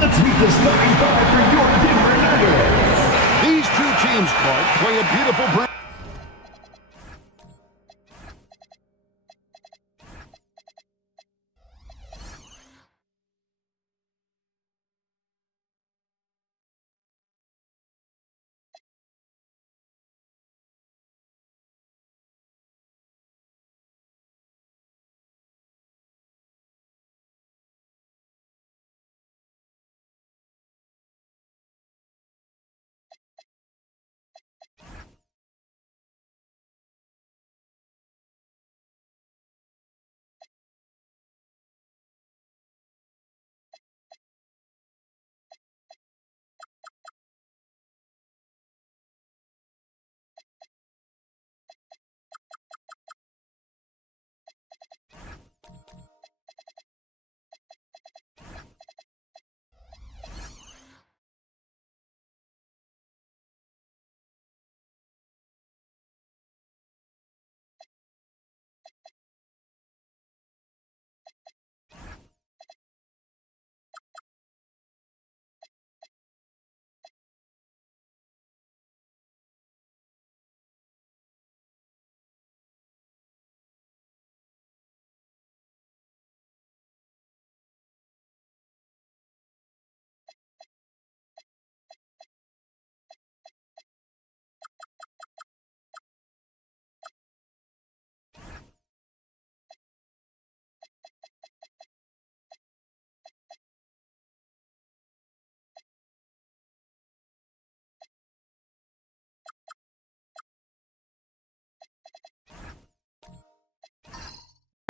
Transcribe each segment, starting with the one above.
Let's meet the starting five for your Denver Nuggets. These two teams, Clark, play a beautiful brand.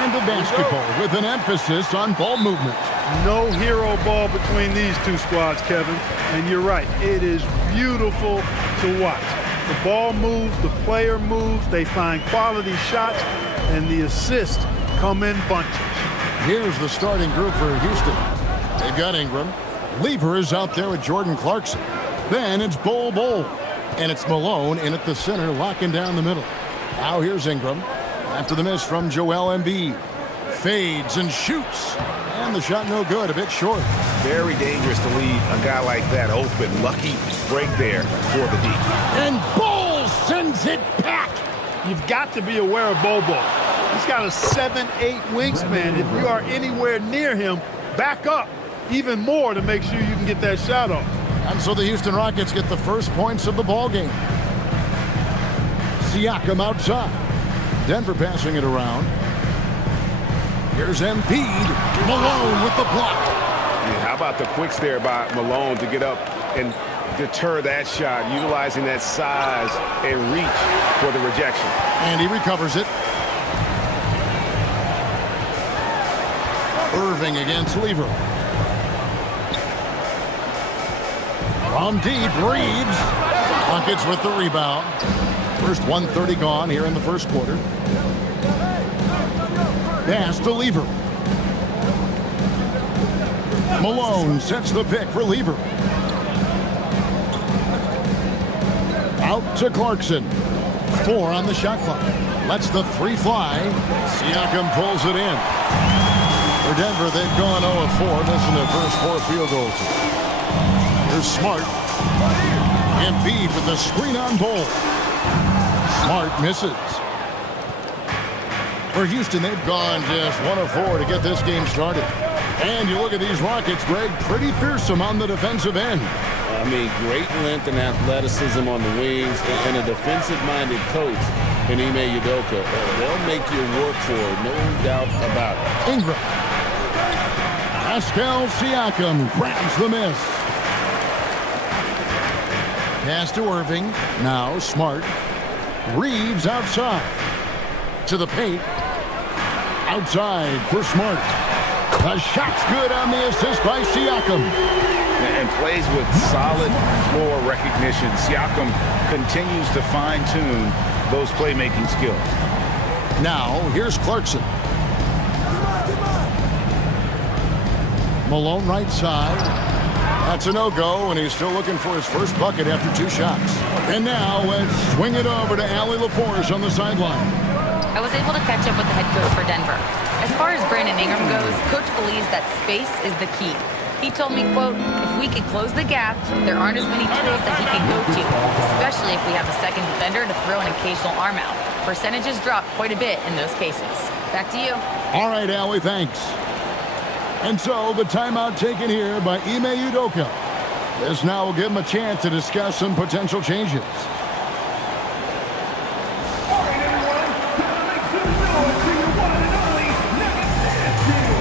Of basketball with an emphasis on ball movement. No hero ball between these two squads, Kevin. And you're right, it is beautiful to watch. The ball moves, the player moves, they find quality shots, and the assists come in bunches. Here's the starting group for Houston. They've got Ingram. Lever is out there with Jordan Clarkson. Then it's Bol, and it's Malone in at the center, locking down the middle. Now here's Ingram. After the miss from Joel Embiid. Fades and shoots. And the shot no good, a bit short. Very dangerous to leave a guy like that open. Lucky break there for the D. And Bol sends it back. You've got to be aware of Bobo. He's got a 7'8" wingspan. If you are anywhere near him, back up even more to make sure you can get that shot off. And so the Houston Rockets get the first points of the ball game. Siakam outside. Denver passing it around. Here's Embiid. Malone with the block. Yeah, how about the quicks there by Malone to get up and deter that shot, utilizing that size and reach for the rejection. And he recovers it. Irving against Lever. From deep, Reeves. Buckets with the rebound. First 1:30 gone here in the first quarter. Pass to Lever. Malone sets the pick for Lever. Out to Clarkson. 4 on the shot clock. Lets the 3 fly. Siakam pulls it in. For Denver, they've gone 0 of 4, missing their first 4 field goals. Here's Smart. Embiid with the screen on Bol. Smart misses. For Houston, they've gone just 1 of 4 to get this game started. And you look at these Rockets, Greg, pretty fearsome on the defensive end. I mean, great length and athleticism on the wings, and a defensive-minded coach in Ime Udoka. They'll make you work for it, no doubt about it. Ingram. Pascal Siakam grabs the miss. Pass to Irving. Now Smart. Reeves outside. To the paint. Outside for Smart. The shot's good on the assist by Siakam. And plays with solid floor recognition. Siakam continues to fine-tune those playmaking skills. Now, here's Clarkson. Malone right side. That's a no-go, and he's still looking for his first bucket after 2 shots. And now, let's swing it over to Allie LaForge on the sideline. I was able to catch up with the head coach for Denver. As far as Brandon Ingram goes, Coach believes that space is the key. He told me, quote, if we could close the gap, there aren't as many tools that he can go to, especially if we have a second defender to throw an occasional arm out. Percentages drop quite a bit in those cases. Back to you. All right, Allie, thanks. And so the timeout taken here by Ime Udoka. This now will give him a chance to discuss some potential changes. All right, everyone. Time to make some noise for your one and only Nuggets team.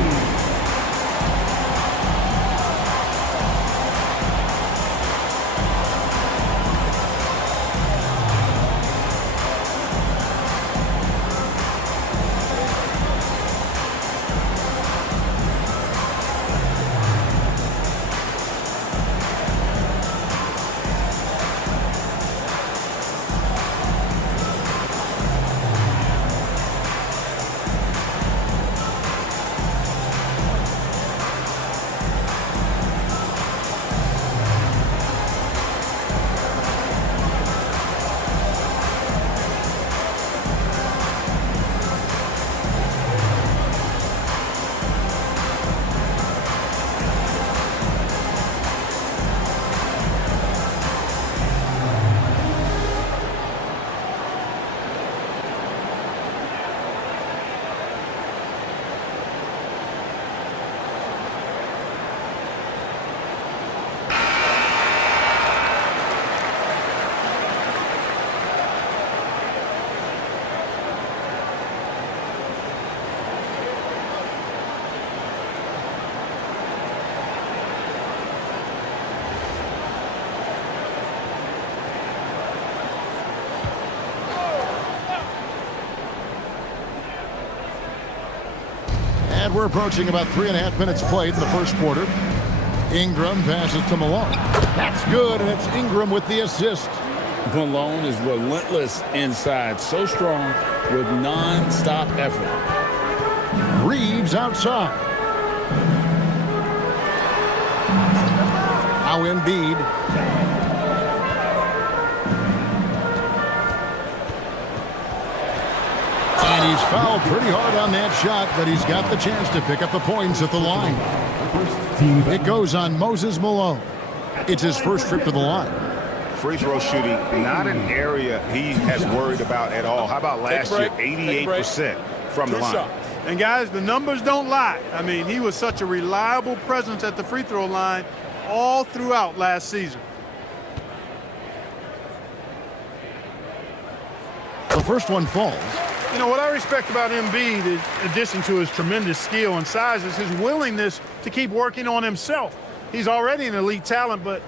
And we're approaching about 3.5 minutes played in the first quarter. Ingram passes to Malone. That's good, and it's Ingram with the assist. Malone is relentless inside, so strong with non-stop effort. Reeves outside. Now Embiid. And he's fouled pretty hard on that shot, but he's got the chance to pick up the points at the line. It goes on Moses Malone. It's his first trip to the line. Free throw shooting, not an area he has worried about at all. How about last year? 88% from the line. And guys, the numbers don't lie. I mean, he was such a reliable presence at the free throw line all throughout last season. The first one falls. You know, what I respect about Embiid, in addition to his tremendous skill and size, is his willingness to keep working on himself. He's already an elite talent, but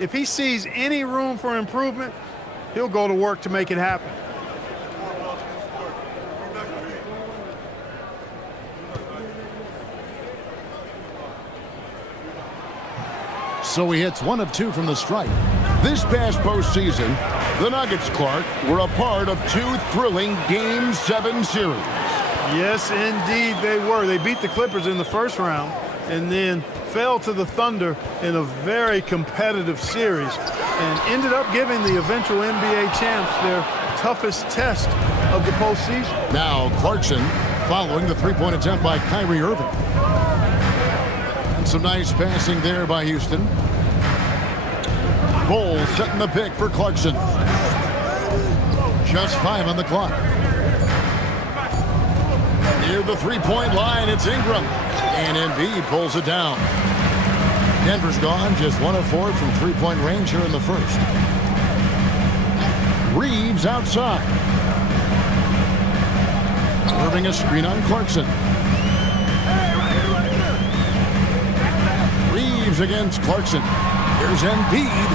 if he sees any room for improvement, he'll go to work to make it happen. So he hits 1 of 2 from the stripe. This past postseason, the Nuggets, Clark, were a part of 2 thrilling Game 7 series. Yes, indeed they were. They beat the Clippers in the first round and then fell to the Thunder in a very competitive series and ended up giving the eventual NBA champs their toughest test of the postseason. Now Clarkson following the three-point attempt by Kyrie Irving. And some nice passing there by Houston. Bol setting the pick for Clarkson. Just 5 on the clock. Near the three-point line, it's Ingram. And Embiid pulls it down. Denver's gone, just 1 of 4 from three-point range here in the first. Reeves outside. Irving a screen on Clarkson. Reeves against Clarkson. Here's Embiid.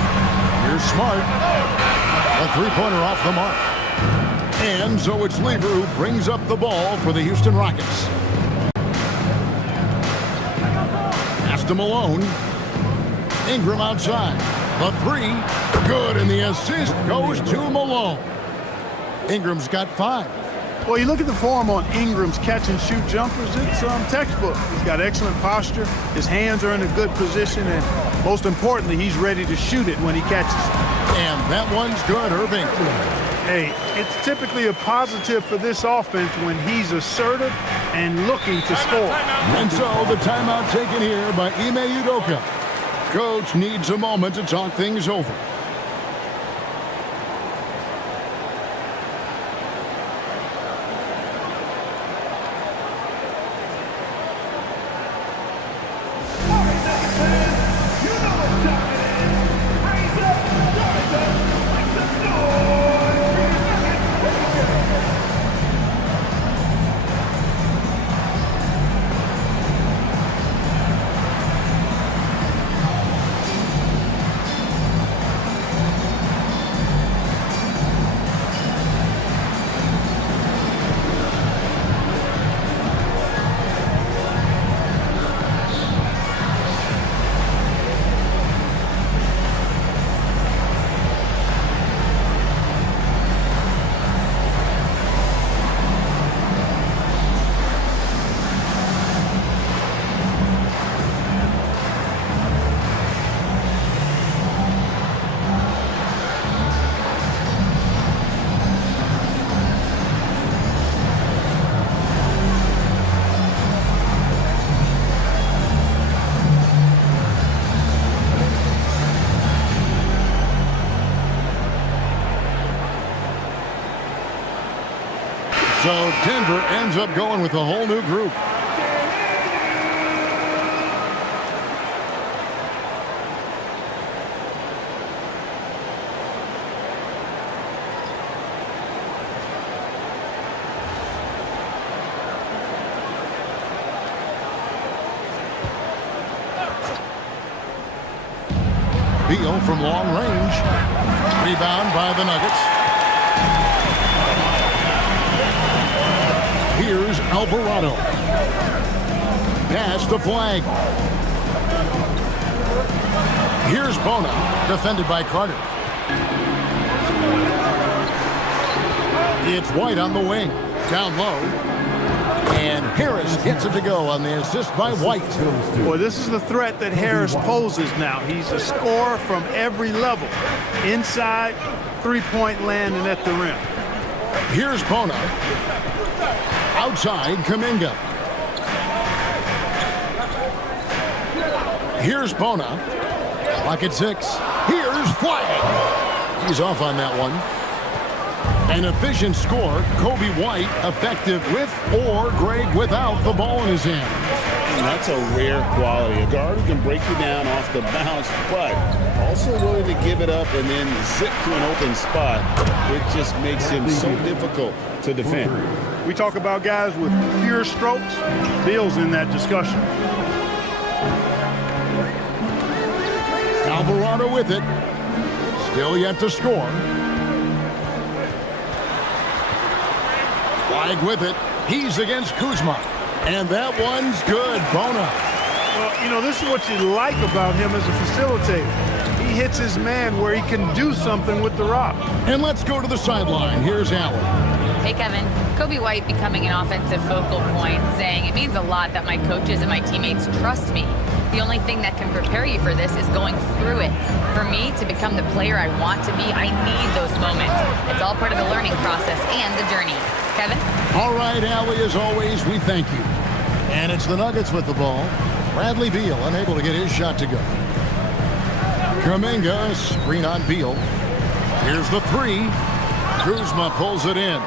Here's Smart. A three-pointer off the mark. And so it's Lever who brings up the ball for the Houston Rockets. Pass to Malone. Ingram outside. The 3. Good, and the assist goes to Malone. Ingram's got 5. Well, you look at the form on Ingram's catch-and-shoot jumpers, it's textbook. He's got excellent posture. His hands are in a good position, and most importantly, he's ready to shoot it when he catches it. And that one's good, Irving. Hey, it's typically a positive for this offense when he's assertive and looking to score. And so the timeout taken here by Ime Udoka. Coach needs a moment to talk things over. So Denver ends up going with a whole new group. Beal from long range. Rebound by the Nuggets. Here's Alvarado. Pass to Flag. Here's Bona, defended by Carter. It's White on the wing. Down low. And Harris gets it to go on the assist by White. Well, this is the threat that Harris poses now. He's a scorer from every level. Inside, three-point land, and at the rim. Here's Bona. Outside, Kuminga. Here's Bona. Clock at 6. Here's Flag. He's off on that one. An efficient score. Kobe White effective with or Greg without the ball in his hand. And that's a rare quality. A guard who can break you down off the bounce, but also willing to give it up and then zip to an open spot. It just makes him so difficult to defend. We talk about guys with pure strokes. Beal's in that discussion. Alvarado with it. Still yet to score. Flag with it. He's against Kuzma. And that one's good. Bona. Well, you know, this is what you like about him as a facilitator. He hits his man where he can do something with the rock. And let's go to the sideline. Here's Allen. Hey, Kevin. Kobe White becoming an offensive focal point, saying it means a lot that my coaches and my teammates trust me. The only thing that can prepare you for this is going through it. For me to become the player I want to be, I need those moments. It's all part of the learning process and the journey. Kevin? All right, Allie, as always, we thank you. And it's the Nuggets with the ball. Bradley Beal unable to get his shot to go. Kuminga, screen on Beal. Here's the three. Kuzma pulls it in.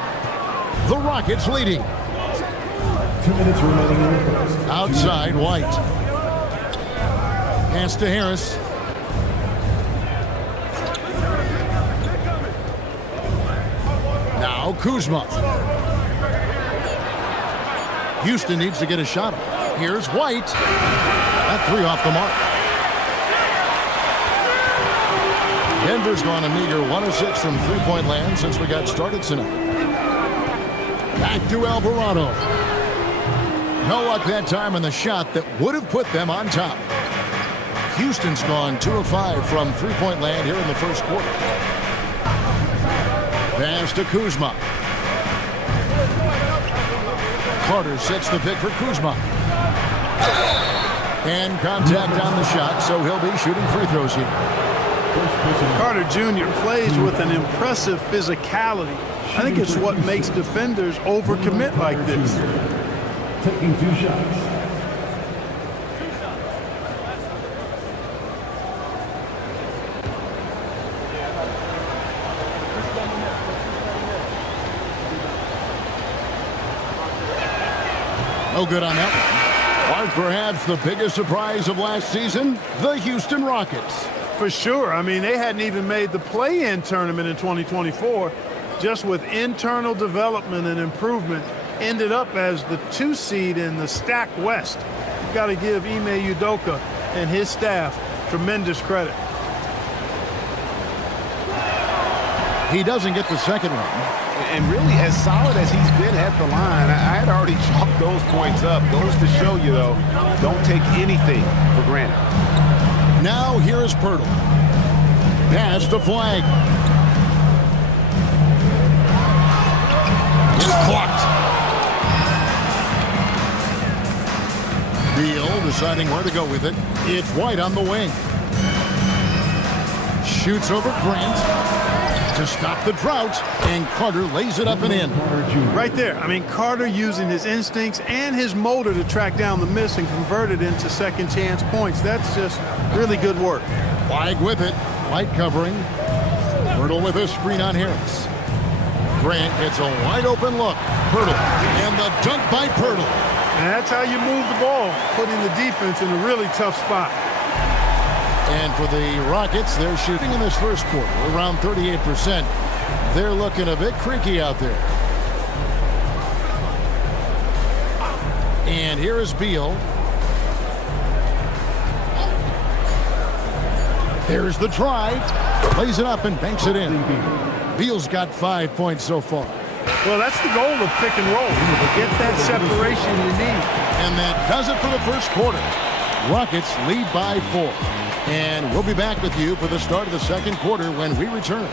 The Rockets leading. 2 minutes remaining in the first. Outside, White. Pass to Harris. Now Kuzma. Houston needs to get a shot off. Here's White. That three off the mark. Denver's gone a meager 1 of 6 from three-point land since we got started tonight. Back to Alvarado. No luck that time on the shot that would have put them on top. Houston's gone 2 of 5 from three-point land here in the first quarter. Pass to Kuzma. Carter sets the pick for Kuzma. And contact on the shot, so he'll be shooting free throws here. Carter Jr. plays with an impressive physicality. I think it's what makes defenders overcommit like this. taking 2 shots. No good on that one. Or perhaps the biggest surprise of last season, the Houston Rockets. For sure. I mean, they hadn't even made the play-in tournament in 2024. Just with internal development and improvement, ended up as the 2 seed in the stacked West. You've got to give Ime Udoka and his staff tremendous credit. He doesn't get the second one. And really, as solid as he's been at the line, I had already chalked those points up. Goes to show you, though, don't take anything for granted. Now here is Pirtle. Pass to Flag. It's clocked. Beal deciding where to go with it. It's White on the wing. Shoots over Grant to stop the drought, and Carter lays it up and in. Right there. I mean, Carter using his instincts and his motor to track down the miss and convert it into second chance points. That's just really good work. Flag with it. White covering. Pirtle with a screen on Harris. Grant gets a wide open look. Pirtle. And the dunk by Pirtle. And that's how you move the ball, putting the defense in a really tough spot. And for the Rockets, they're shooting in this first quarter around 38%. They're looking a bit creaky out there. And here is Beal. There's the drive. Plays it up and banks it in. Beal's got 5 points so far. Well, that's the goal of pick and roll. Get that separation you need. And that does it for the first quarter. Rockets lead by 4. And we'll be back with you for the start of the second quarter when we return.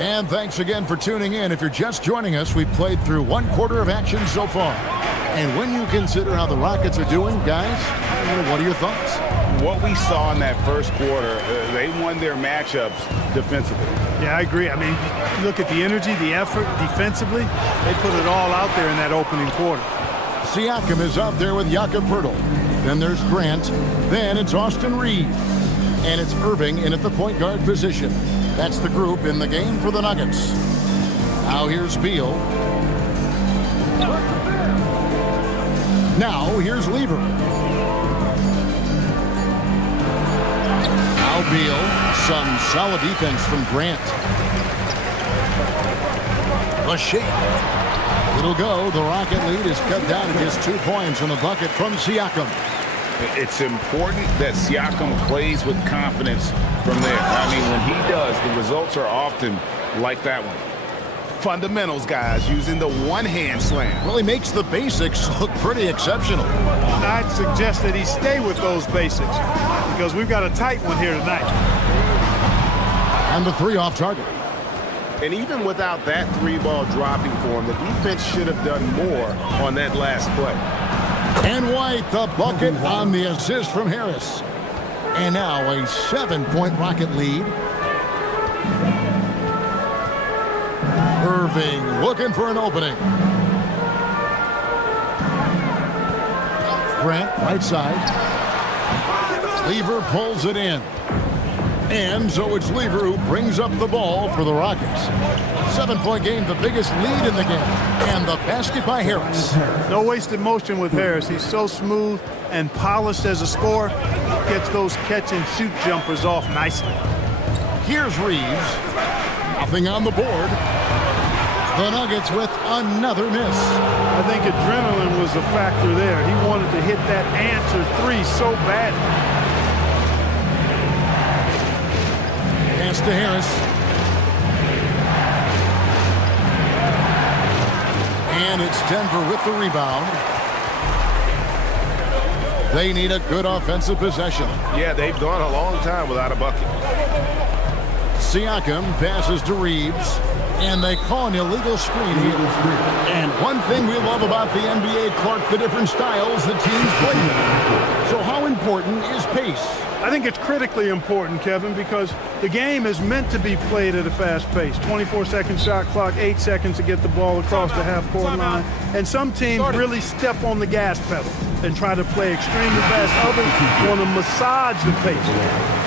And thanks again for tuning in. If you're just joining us, we've played through 1 quarter of action so far. And when you consider how the Rockets are doing, guys, what are your thoughts? What we saw in that first quarter, they won their matchups defensively. Yeah, I agree. I mean, you look at the energy, the effort defensively, they put it all out there in that opening quarter. Siakam is out there with Jakob Poeltl. Then there's Grant. Then it's Austin Reeves. And it's Irving in at the point guard position. That's the group in the game for the Nuggets. Now here's Beal. Now here's Lever. Now Beal. Some solid defense from Grant. A shake. It'll go. The Rocket lead is cut down to just 2 points on the bucket from Siakam. It's important that Siakam plays with confidence from there. I mean, when he does, the results are often like that one. Fundamentals, guys, using the one-hand slam. Well, he makes the basics look pretty exceptional. I'd suggest that he stay with those basics because we've got a tight one here tonight. And the 3 off target. And even without that 3-ball dropping for him, the defense should have done more on that last play. And White, the bucket on the assist from Harris. And now a 7-point Rocket lead. Irving looking for an opening. Grant, right side. Lever pulls it in. And so it's Lever who brings up the ball for the Rockets. 7-point game, the biggest lead in the game. And the basket by Harris. No wasted motion with Harris. He's so smooth and polished as a scorer. Gets those catch-and-shoot jumpers off nicely. Here's Reeves. Nothing on the board. The Nuggets with another miss. I think adrenaline was a factor there. He wanted to hit that answer 3 so bad. Pass to Harris. And it's Denver with the rebound. They need a good offensive possession. Yeah, they've gone a long time without a bucket. Siakam passes to Reeves, and they call an illegal screen here. And one thing we love about the NBA, Clark, the different styles the teams play with. So how important is pace? I think it's critically important, Kevin, because the game is meant to be played at a fast pace. 24-second shot clock, 8 seconds to get the ball across the half-court line. And some teams really step on the gas pedal and try to play extremely fast. Others want to massage the pace.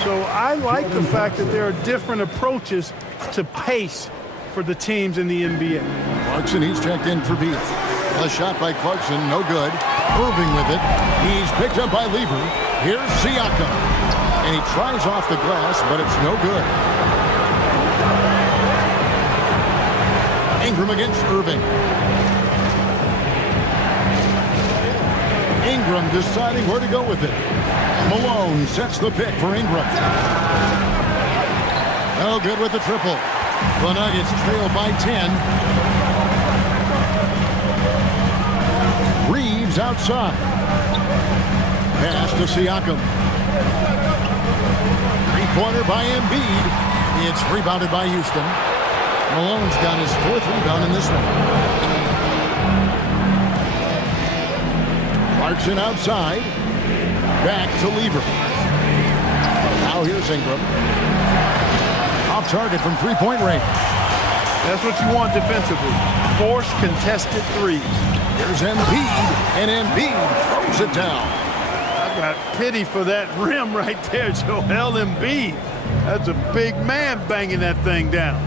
So I like the fact that there are different approaches to pace for the teams in the NBA. Clarkson, he's checked in for Beal. A shot by Clarkson, no good. Irving with it. He's picked up by Lever. Here's Siakam. And he tries off the glass, but it's no good. Ingram against Irving. Ingram deciding where to go with it. Malone sets the pick for Ingram. No good with the triple. The Nuggets trail by 10. Reeves outside. Pass to Siakam. Three-pointer by Embiid. It's rebounded by Houston. Malone's got his 4th rebound in this one. Clarkson outside. Back to Lever. Now here's Ingram. Off target from three-point range. That's what you want defensively. Force contested threes. Here's Embiid, and Embiid throws it down. I got pity for that rim right there, Joel Embiid. That's a big man banging that thing down.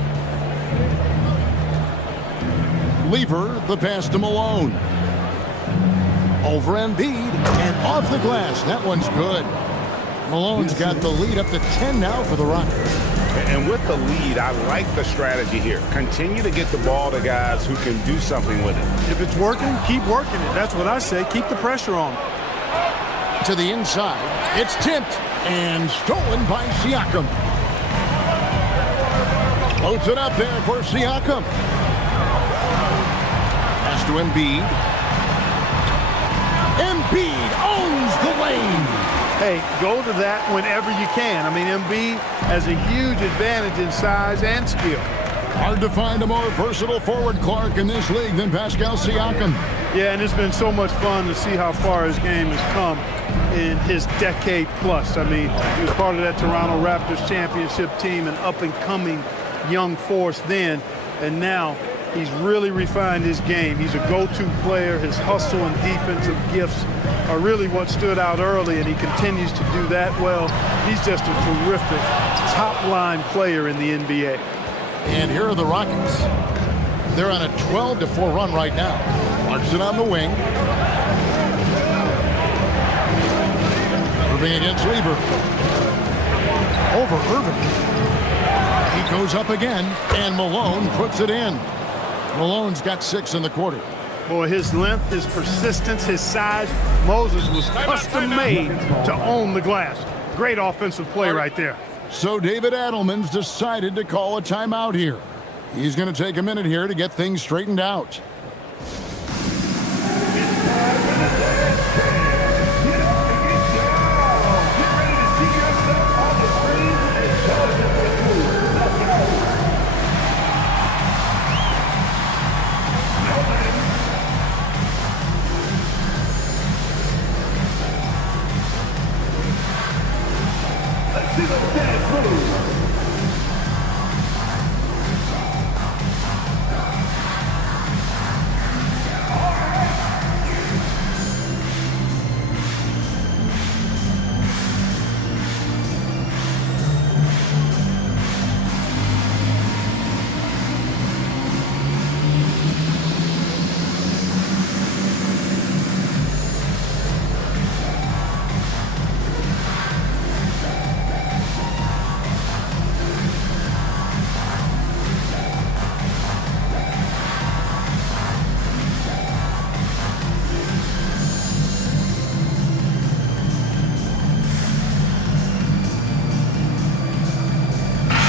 Lever, the pass to Malone. Over Embiid, and off the glass. That one's good. Malone's got the lead up to 10 now for the Rockets. And with the lead, I like the strategy here. Continue to get the ball to guys who can do something with it. If it's working, keep working it. That's what I say. Keep the pressure on. To the inside. It's tipped and stolen by Siakam. Floats it up there for Siakam. Pass to Embiid. Embiid owns the lane. Hey, go to that whenever you can. I mean, Embiid has a huge advantage in size and skill. Hard to find a more versatile forward, Clark, in this league than Pascal Siakam. Yeah, and it's been so much fun to see how far his game has come in his decade plus. I mean, he was part of that Toronto Raptors championship team, an up-and-coming young force then, and now he's really refined his game. He's a go-to player. His hustle and defensive gifts are really what stood out early, and he continues to do that well. He's just a terrific top-line player in the NBA. And here are the Rockets. They're on a 12-4 run right now. Clarkson on the wing. Irving against Lever. Over Irving. He goes up again, and Malone puts it in. Malone's got 6 in the quarter. Boy, his length, his persistence, his size. Moses was custom-made to own the glass. Great offensive play right there. So David Adelman's decided to call a timeout here. He's going to take a minute here to get things straightened out.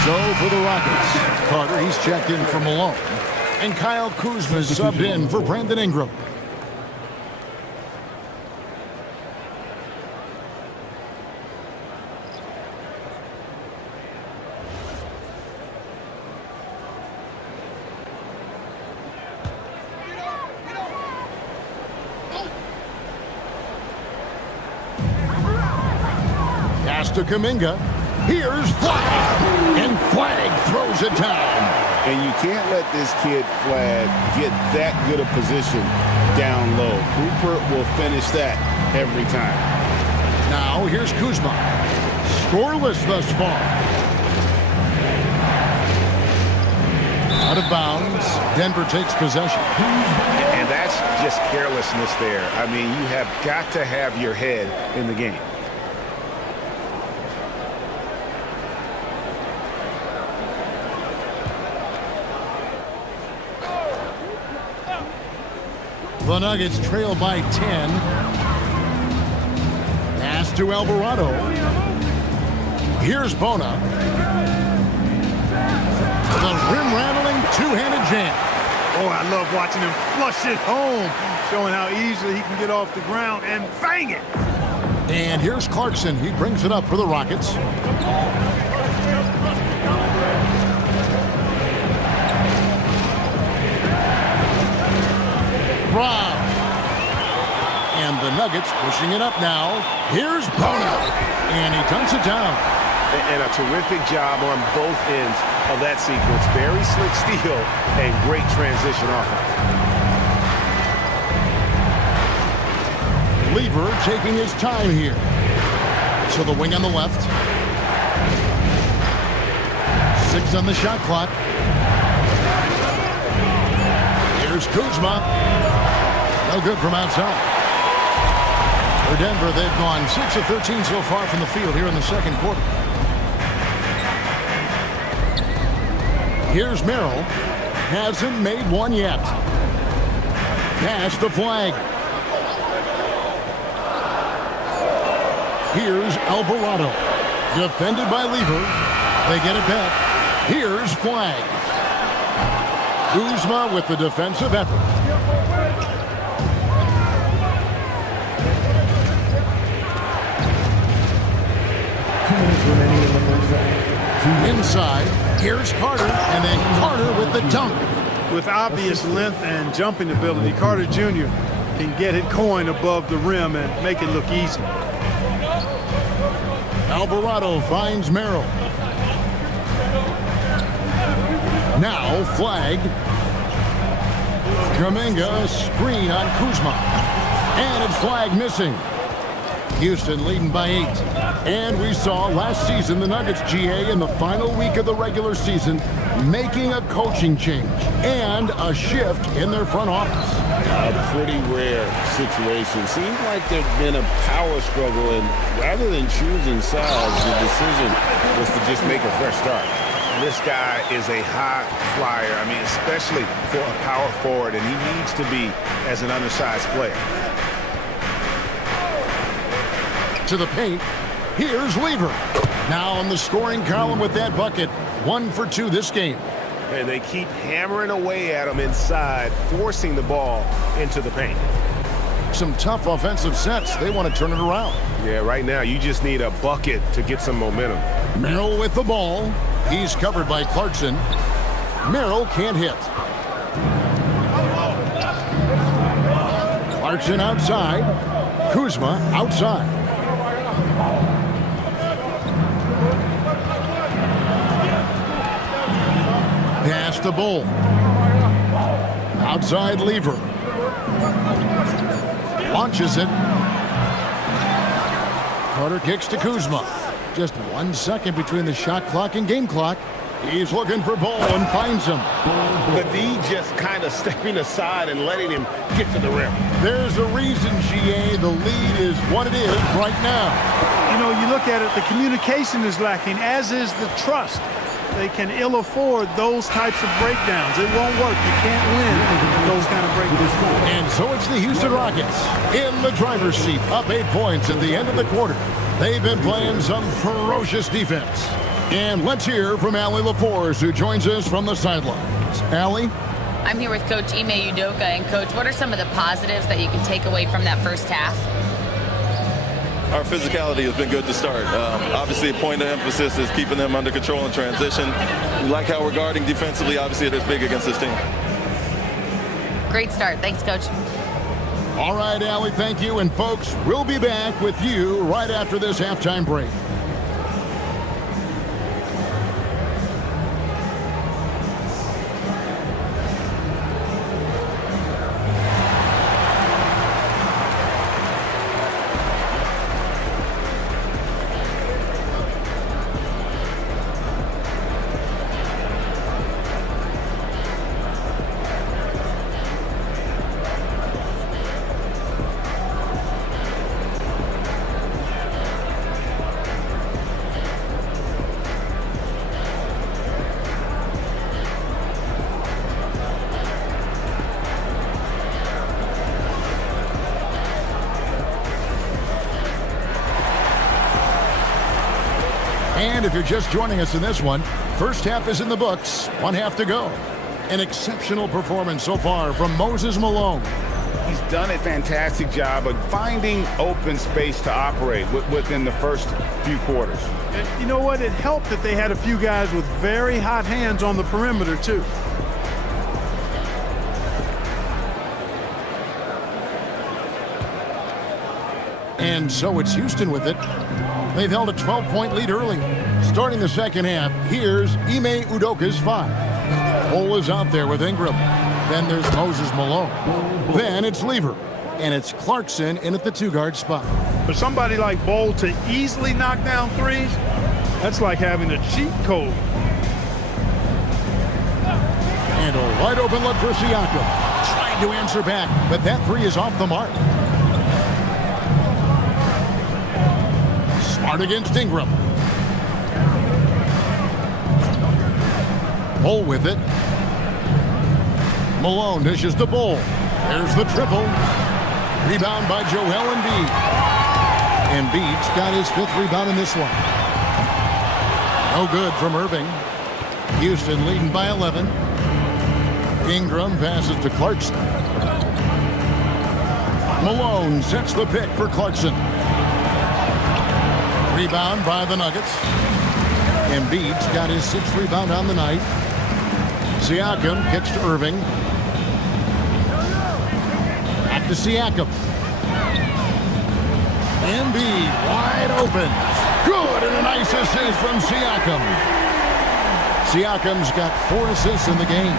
So for the Rockets, Carter, he's checked in for Malone. And Kyle Kuzma's subbed in for Brandon Ingram. to Kuminga. Here's Flag. And Flag throws it down. And you can't let this kid, Flag, get that good a position down low. Cooper will finish that every time. Now here's Kuzma. Scoreless thus far. Out of bounds. Denver takes possession. And that's just carelessness there. I mean, you have got to have your head in the game. The Nuggets trail by 10. Pass to Alvarado. Here's Bona. The rim-rattling two-handed jam. Oh, I love watching him flush it home, showing how easily he can get off the ground and bang it. And here's Clarkson. He brings it up for the Rockets. Brown. And the Nuggets pushing it up now. Here's Bona. And he dunks it down. And a terrific job on both ends of that sequence. Very slick steal and great transition offense. Lever taking his time here. To the wing on the left. 6 on the shot clock. Here's Kuzma. No good from outside. For Denver, they've gone 6 of 13 so far from the field here in the second quarter. Here's Merrill. Hasn't made one yet. Pass the Flag. Here's Alvarado. Defended by Lever. They get it back. Here's Flag. Kuzma with the defensive effort. Inside, here's Carter, and then Carter with the dunk. With obvious length and jumping ability, Carter Jr. can get it going above the rim and make it look easy. Alvarado finds Merrill. Now Flag. Kuminga, screen on Kuzma. And it's Flag missing. Houston leading by 8. And we saw last season the Nuggets, GA, in the final week of the regular season, making a coaching change and a shift in their front office. A pretty rare situation. Seems like there's been a power struggle, and rather than choosing sides, the decision was to just make a fresh start. This guy is a high flyer. I mean, especially for a power forward, and he needs to be as an undersized player. To the paint. Here's Lever. Now in the scoring column with that bucket. 1 for 2 this game. And they keep hammering away at him inside, forcing the ball into the paint. Some tough offensive sets. They want to turn it around. Yeah, right now you just need a bucket to get some momentum. Merrill with the ball. He's covered by Clarkson. Merrill can't hit. Clarkson outside. Kuzma outside. Pass to Bull. Outside Lever. Launches it. Carter kicks to Kuzma. Just 1 second between the shot clock and game clock. He's looking for Bull and finds him. The D just kind of stepping aside and letting him get to the rim. There's a reason, GA, the lead is what it is right now. You know, you look at it, the communication is lacking, as is the trust. They can ill afford those types of breakdowns. It won't work. You can't win those kind of breakdowns. And so it's the Houston Rockets in the driver's seat, up 8 points at the end of the quarter. They've been playing some ferocious defense. And let's hear from Allie LaForce, who joins us from the sidelines. Allie? I'm here with Coach Ime Udoka. And, Coach, what are some of the positives that you can take away from that first half? Our physicality has been good to start. Obviously, a point of emphasis is keeping them under control in transition. We like how we're guarding defensively. Obviously, it is big against this team. Great start. Thanks, Coach. All right, Allie, thank you. And, folks, we'll be back with you right after this halftime break. And if you're just joining us in this one, first half is in the books, 1 half to go. An exceptional performance so far from Moses Malone. He's done a fantastic job of finding open space to operate within the first few quarters. And you know what? It helped that they had a few guys with very hot hands on the perimeter, too. And so it's Houston with it. They've held a 12-point lead early. Starting the second half, here's Ime Udoka's 5. Bol is out there with Ingram. Then there's Moses Malone. Then it's Lever. And it's Clarkson in at the 2-guard spot. For somebody like Bol to easily knock down threes, that's like having a cheat code. And a wide open look for Siakam. Tried to answer back, but that three is off the mark. Smart against Ingram. Bol with it. Malone dishes to Bol. There's the triple. Rebound by Joel Embiid. Embiid's got his 5th rebound in this one. No good from Irving. Houston leading by 11. Ingram passes to Clarkson. Malone sets the pick for Clarkson. Rebound by the Nuggets. Embiid's got his 6th rebound on the night. Siakam kicks to Irving. Back to Siakam. Embiid wide open. Good, and a nice assist from Siakam. Siakam's got 4 assists in the game.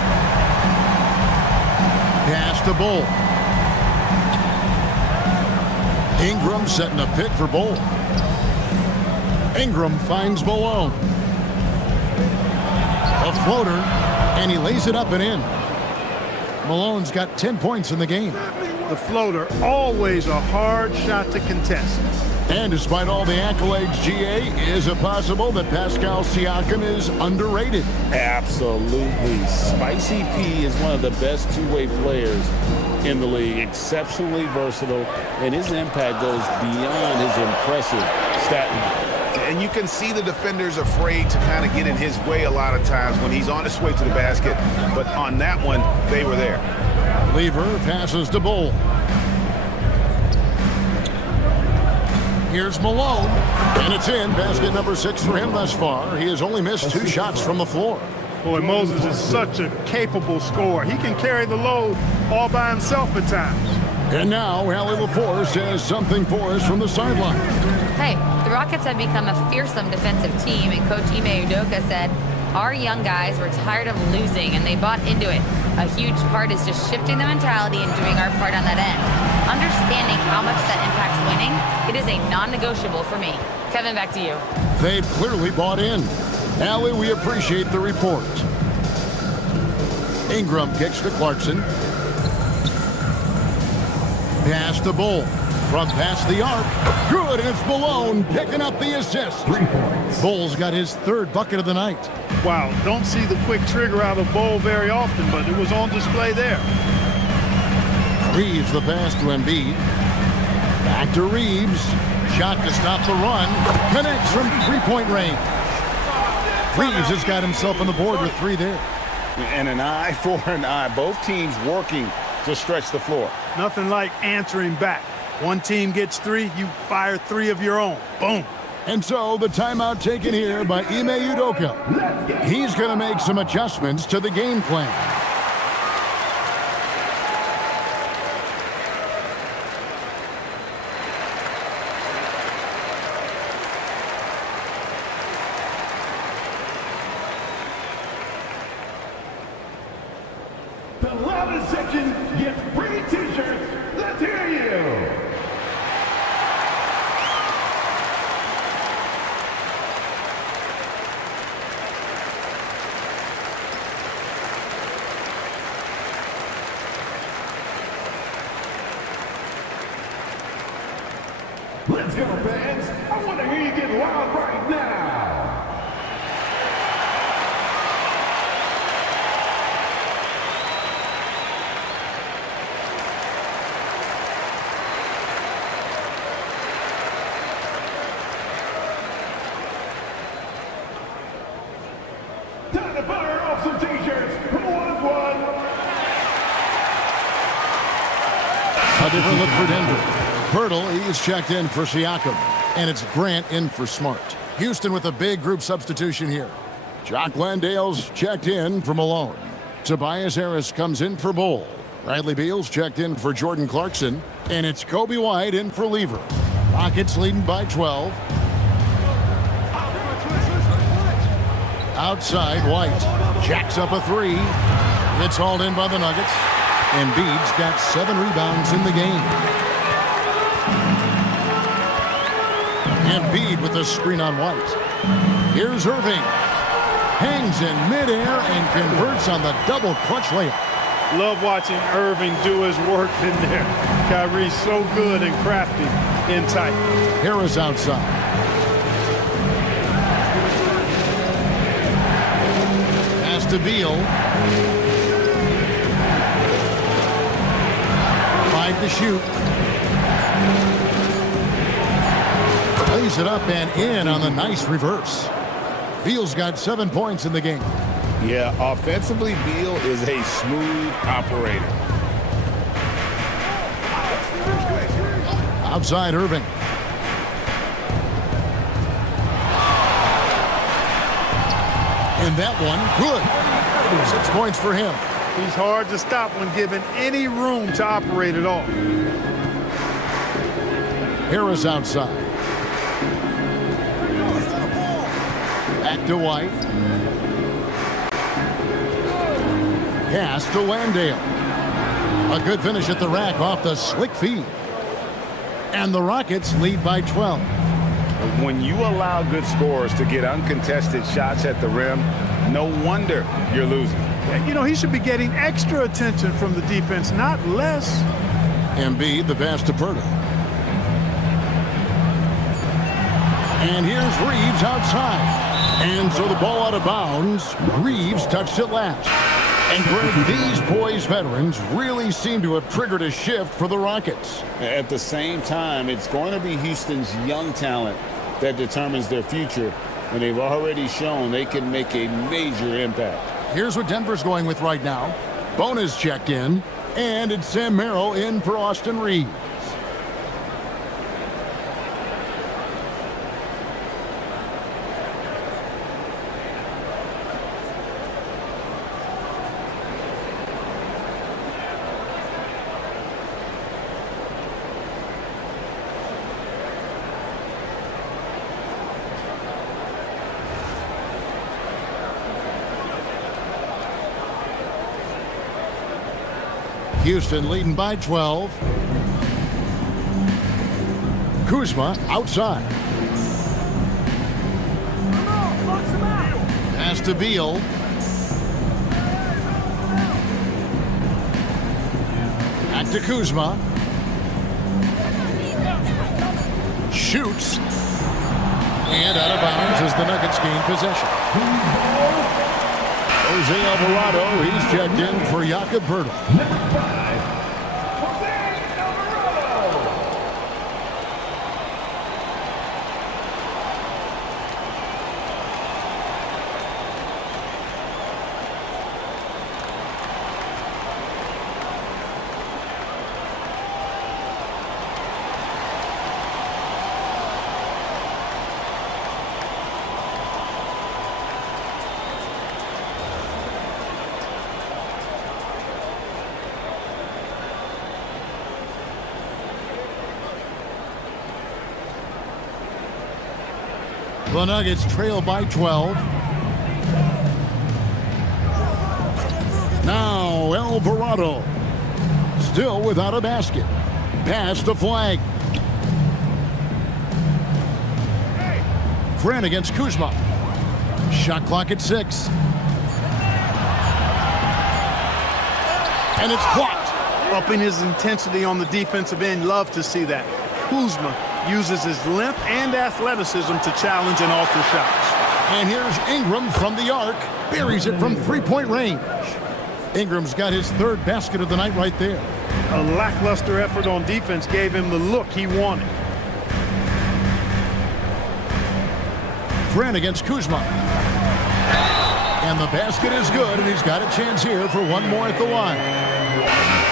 Pass to Bol. Ingram setting a pick for Bol. Ingram finds Malone. A floater, and he lays it up and in. Malone's got 10 points in the game. The floater, always a hard shot to contest. And despite all the accolades, GA, is it possible that Pascal Siakam is underrated? Absolutely. Spicy P is one of the best two-way players in the league. Exceptionally versatile, and his impact goes beyond his impressive stat line. And you can see the defenders afraid to kind of get in his way a lot of times when he's on his way to the basket. But on that one, they were there. Lever passes to Bol. Here's Malone, and it's in. Basket number 6 for him thus far. He has only missed 2 shots from the floor. Boy, Moses is such a capable scorer. He can carry the load all by himself at times. And now, Allie LaForce says something for us from the sideline. Hey, the Rockets have become a fearsome defensive team, and Coach Ime Udoka said, our young guys were tired of losing, and they bought into it. A huge part is just shifting the mentality and doing our part on that end. Understanding how much that impacts winning, it is a non-negotiable for me. Kevin, back to you. They've clearly bought in. Allie, we appreciate the report. Ingram kicks to Clarkson. Pass to Bol. From past the arc. Good, and it's Malone picking up the assist. 3 points. Bol's got his 3rd bucket of the night. Wow, don't see the quick trigger out of Bol very often, but it was on display there. Reeves the pass to Embiid. Back to Reeves. Shot to stop the run. Connects from 3-point range. Reeves has got himself on the board with 3 there. And an eye for an eye. Both teams working to stretch the floor. Nothing like answering back. One team gets 3, you fire 3 of your own. Boom. And so the timeout taken here by Ime Udoka. He's going to make some adjustments to the game plan. The loudest section gets free t-shirts. Let's hear you. Let's go, fans. I want to hear you get loud right now. different look for Denver. Pirtle, he's checked in for Siakam. And it's Grant in for Smart. Houston with a big group substitution here. Jock Landale's checked in for Malone. Tobias Harris comes in for Bull. Bradley Beal's checked in for Jordan Clarkson. And it's Kobe White in for Lever. Rockets leading by 12. Outside, White jacks up a three. It's hauled in by the Nuggets. Embiid's got 7 rebounds in the game. Embiid with the screen on White. Here's Irving. Hangs in midair and converts on the double clutch layup. Love watching Irving do his work in there. Kyrie's so good and crafty in tight. Harris outside. Pass to Beal. 5 to shoot. Lays it up and in on the nice reverse. Beal's got 7 points in the game. Yeah, offensively, Beal is a smooth operator. Outside Irving. And that one, good. 6 points for him. He's hard to stop when given any room to operate at all. Harris outside. Back to White. Pass to Landale. A good finish at the rack off the slick feed. And the Rockets lead by 12. When you allow good scorers to get uncontested shots at the rim, no wonder you're losing. You know, he should be getting extra attention from the defense, not less. Embiid, the pass to Pirtle. And here's Reeves outside. And so the ball out of bounds. Reeves touched it last. And Greg, these poised veterans really seem to have triggered a shift for the Rockets. At the same time, it's going to be Houston's young talent that determines their future. And they've already shown they can make a major impact. Here's what Denver's going with right now. Bona's checked in. And it's Sam Merrill in for Austin Reeves. Houston leading by 12. Kuzma outside. Pass to Beal. Back to Kuzma. Shoots. And out of bounds as the Nuggets gain possession. Jose Alvarado, he's checked in for Jakob Poeltl. Number 5, Jose Alvarado. The Nuggets trail by 12. Now Alvarado. Still without a basket. Pass to Flag. Grant against Kuzma. Shot clock at 6. And it's blocked. Upping his intensity on the defensive end. Love to see that. Kuzma uses his length and athleticism to challenge and alter shots. And here's Ingram from the arc. Buries it from three-point range. Ingram's got his 3rd basket of the night right there. A lackluster effort on defense gave him the look he wanted. Grant against Kuzma. And the basket is good, and he's got a chance here for one more at the line.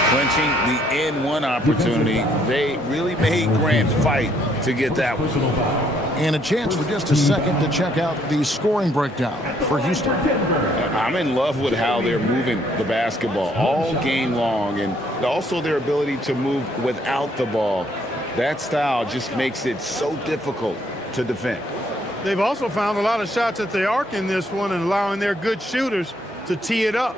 Clinching the N1 opportunity. They really made Grant fight to get that one. And a chance for just a second to check out the scoring breakdown for Houston. I'm in love with how they're moving the basketball all game long, and also their ability to move without the ball. That style just makes it so difficult to defend. They've also found a lot of shots at the arc in this one and allowing their good shooters to tee it up.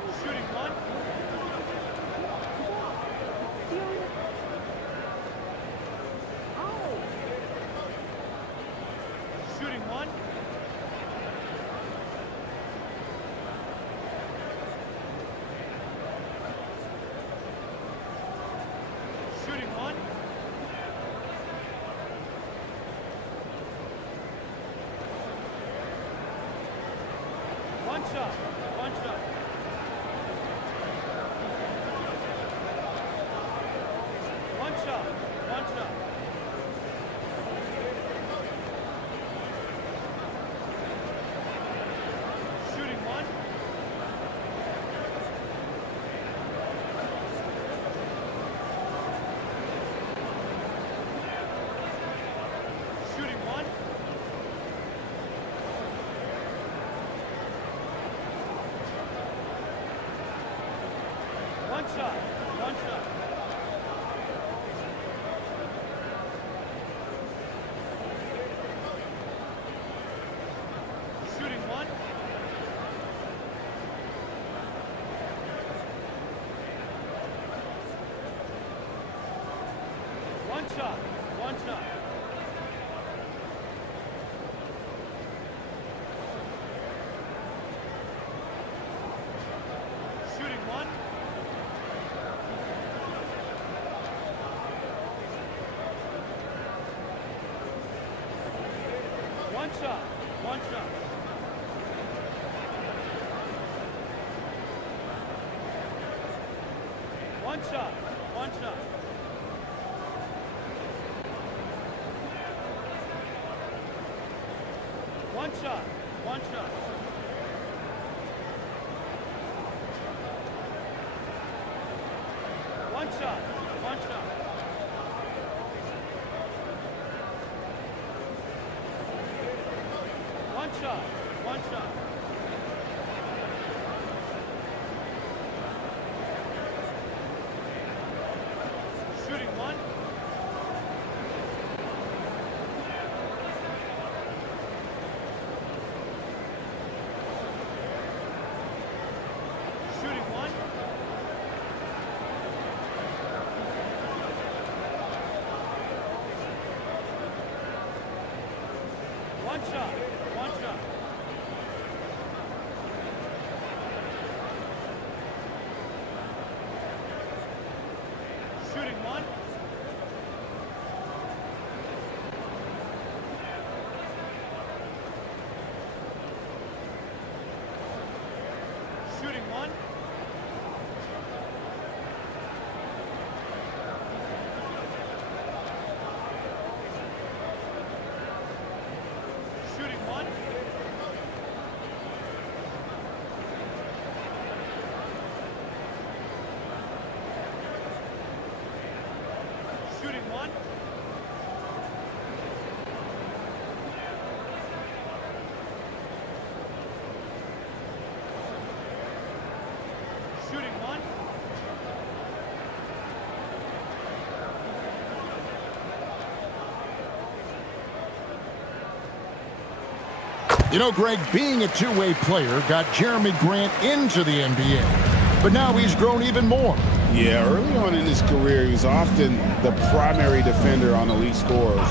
You know, Greg, being a two-way player got Jeremy Grant into the NBA, but now he's grown even more. Yeah, early on in his career, he was often the primary defender on elite scorers.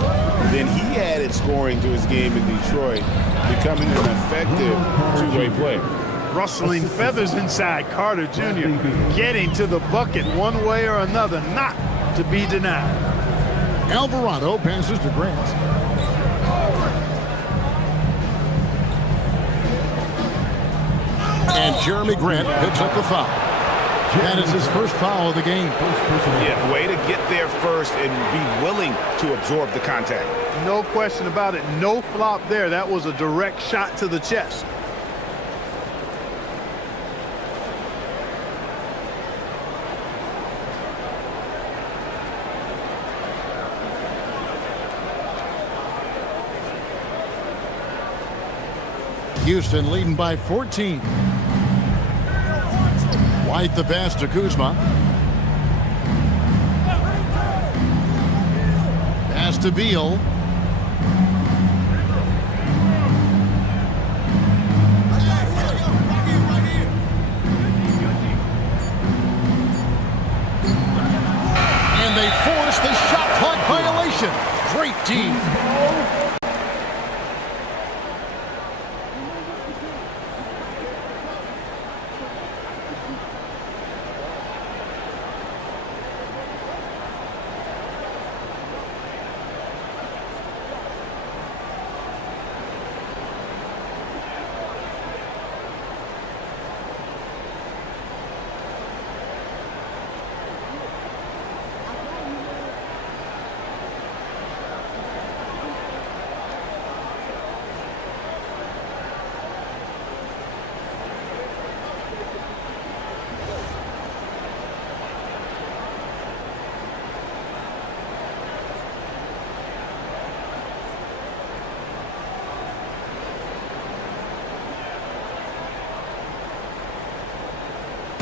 Then he added scoring to his game in Detroit, becoming an effective two-way player. Rustling feathers inside. Carter Jr. getting to the bucket one way or another, not to be denied. Alvarado passes to Grant. And Jeremy Grant picks up the foul. That is his first foul of the game. Yeah, way to get there first and be willing to absorb the contact. No question about it. No flop there. That was a direct shot to the chest. Houston leading by 14. White the pass to Kuzma. Pass to Beal. And they force the shot clock violation. Great team.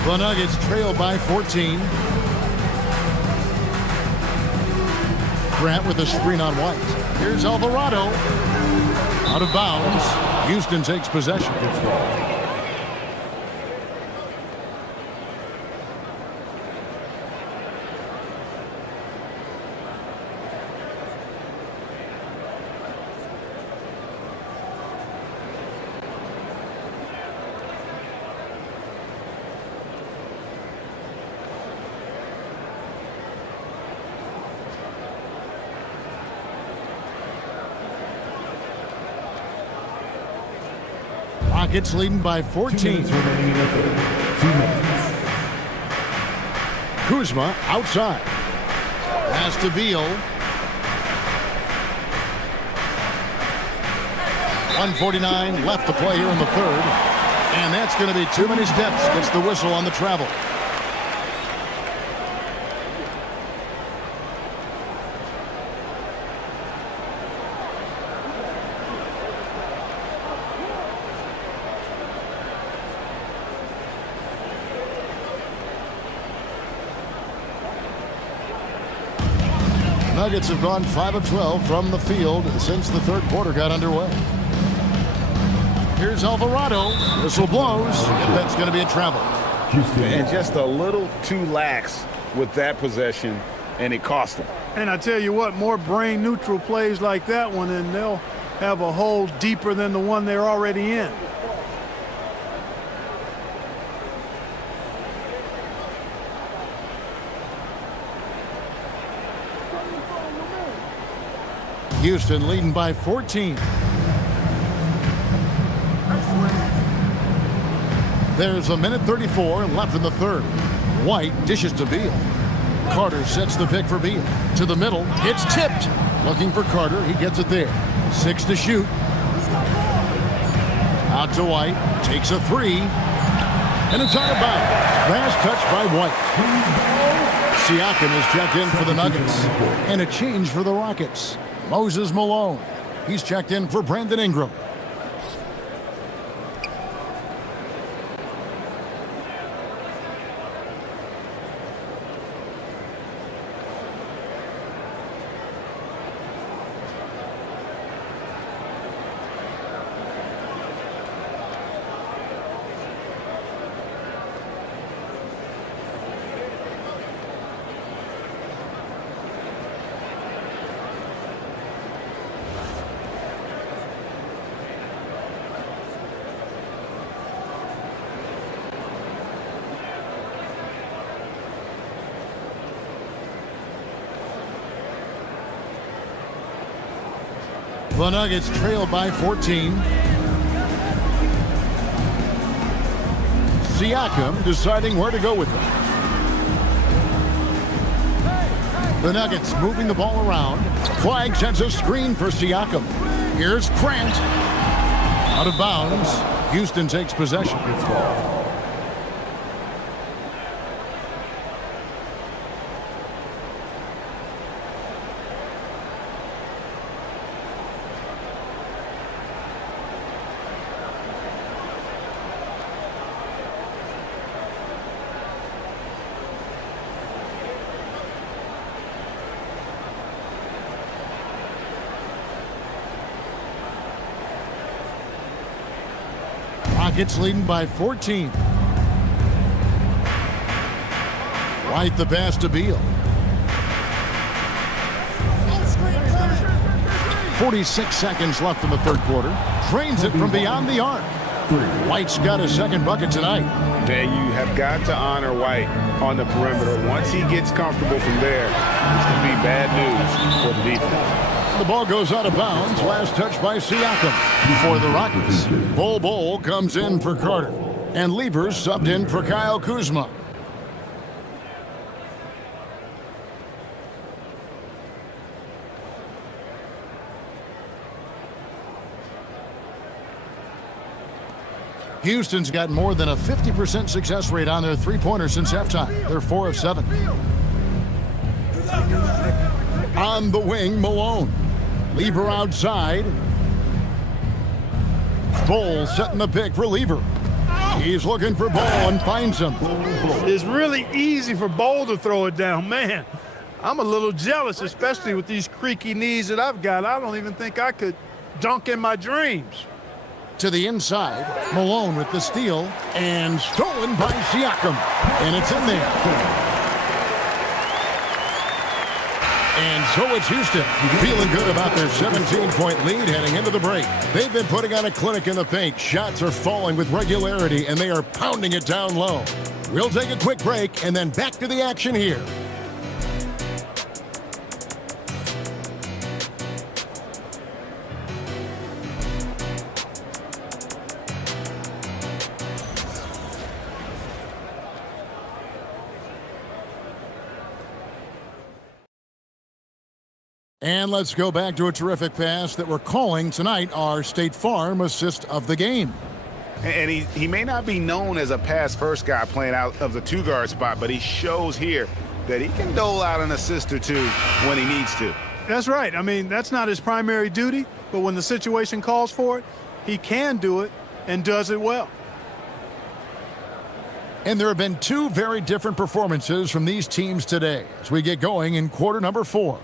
The Nuggets trail by 14. Grant with a screen on White. Here's Alvarado. Out of bounds. Houston takes possession. Rockets leading by 14. Kuzma outside. Pass to Beal. 1:49 left to play here in the third. And that's going to be too many steps. Gets the whistle on the travel. Nuggets have gone 5 of 12 from the field since the third quarter got underway. Here's Alvarado. Whistle blows. And that's going to be a travel. And just a little too lax with that possession, and it cost them. And I tell you what, more brain neutral plays like that one, and they'll have a hole deeper than the one they're already in. Houston leading by 14. There's a minute 34 left in the third. White dishes to Beal. Carter sets the pick for Beal. To the middle. It's tipped. Looking for Carter. He gets it there. 6 to shoot. Out to White. Takes a three. And it's out of bounds. Last touch by White. Siakam is checked in for the Nuggets. And a change for the Rockets. Moses Malone. He's checked in for Brandon Ingram. The Nuggets trail by 14. Siakam deciding where to go with it. The Nuggets moving the ball around. Flag sends a screen for Siakam. Here's Grant. Out of bounds. Houston takes possession. Rockets leading by 14. White the pass to Beal. 46 seconds left in the third quarter. Drains it from beyond the arc. White's got a second bucket tonight. Man, you have got to honor White on the perimeter. Once he gets comfortable from there, it's going to be bad news for the defense. The ball goes out of bounds. Last touch by Siakam for the Rockets. Bol comes in for Carter. And Levers subbed in for Kyle Kuzma. Houston's got more than a 50% success rate on their three-pointer since halftime. They're 4 of 7. On the wing, Malone. Lever outside. Bol setting the pick for Lever. He's looking for Bol and finds him. It's really easy for Bol to throw it down. Man, I'm a little jealous, especially with these creaky knees that I've got. I don't even think I could dunk in my dreams. To the inside, Malone with the steal, and stolen by Siakam. And it's in there. And so it's Houston, feeling good about their 17-point lead heading into the break. They've been putting on a clinic in the paint. Shots are falling with regularity, and they are pounding it down low. We'll take a quick break, and then back to the action here. And let's go back to a terrific pass that we're calling tonight our State Farm assist of the game. And he may not be known as a pass-first guy playing out of the two-guard spot, but he shows here that he can dole out an assist or two when he needs to. That's right. I mean, that's not his primary duty, but when the situation calls for it, he can do it and does it well. And there have been two very different performances from these teams today as we get going in quarter number 4.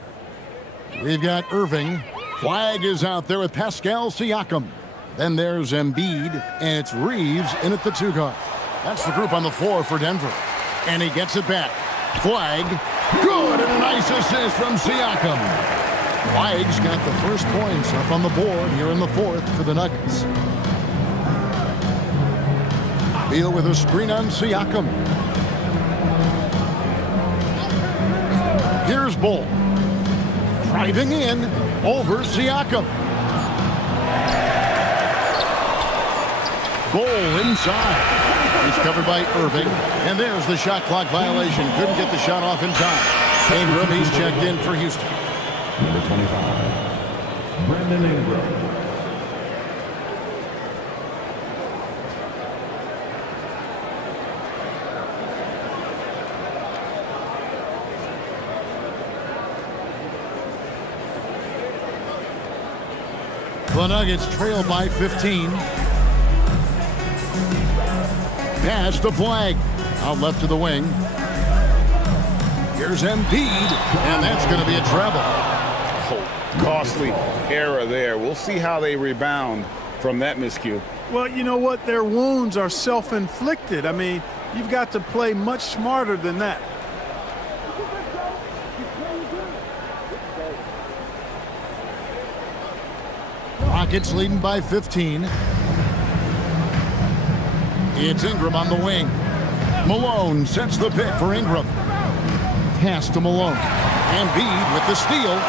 We've got Irving. Flag is out there with Pascal Siakam. Then there's Embiid, and it's Reeves in at the 2-guard. That's the group on the floor for Denver. And he gets it back. Flag. Good, and a nice assist from Siakam. Flag's got the first points up on the board here in the fourth for the Nuggets. Beal with a screen on Siakam. Here's Bol. Driving in over Siakam. Bol inside. He's covered by Irving. And there's the shot clock violation. Couldn't get the shot off in time. Ingram, he's checked in for Houston. Number 25, Brandon Ingram. The Nuggets trail by 15. Pass to Flag. Out left to the wing. Here's Embiid, and that's going to be a treble. Oh, costly error there. We'll see how they rebound from that miscue. Well, you know what? Their wounds are self-inflicted. I mean, you've got to play much smarter than that. Rockets leading by 15. It's Ingram on the wing. Malone sets the pick for Ingram. Pass to Malone. Embiid with the steal.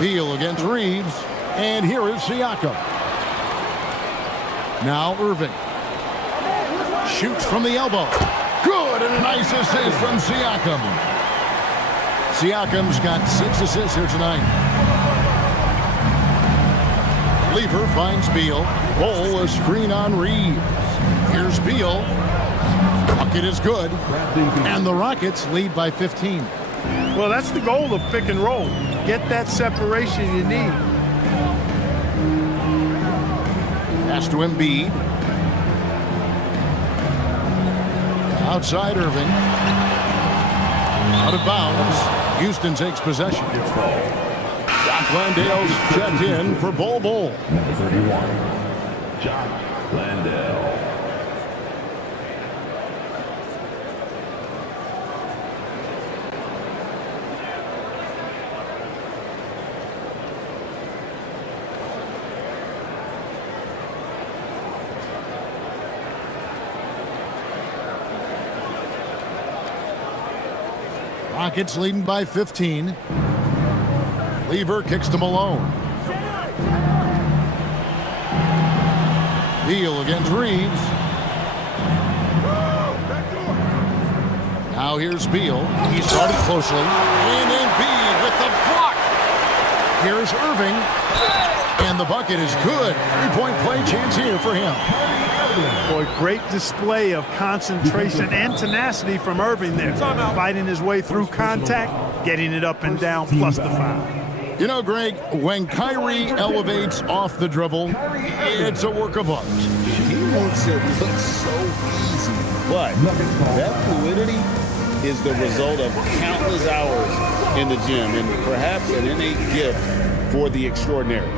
Beal against Reeves. And here is Siakam. Now Irving. Shoots from the elbow. Good, and a nice assist from Siakam. Siakam's got 6 assists here tonight. Lever finds Beal. Bol a screen on Reeves. Here's Beal. Bucket is good. And the Rockets lead by 15. Well, that's the goal of pick and roll. Get that separation you need. Pass to Embiid. Outside Irving. Out of bounds. Houston takes possession. Jock Landale's checked in for Bol Bol. Number 31, Jock Landale. Rockets leading by 15. Lever kicks to Malone. Beal against Reeves. Now here's Beal. He started closely. And Embiid with the block. Here's Irving. And the bucket is good. Three-point play chance here for him. Boy, great display of concentration and tenacity from Irving there. Fighting his way through contact, getting it up and down, plus the foul. You know, Greg, when Kyrie elevates off the dribble, it's a work of art. He makes it look so easy, but that fluidity is the result of countless hours in the gym and perhaps an innate gift for the extraordinary.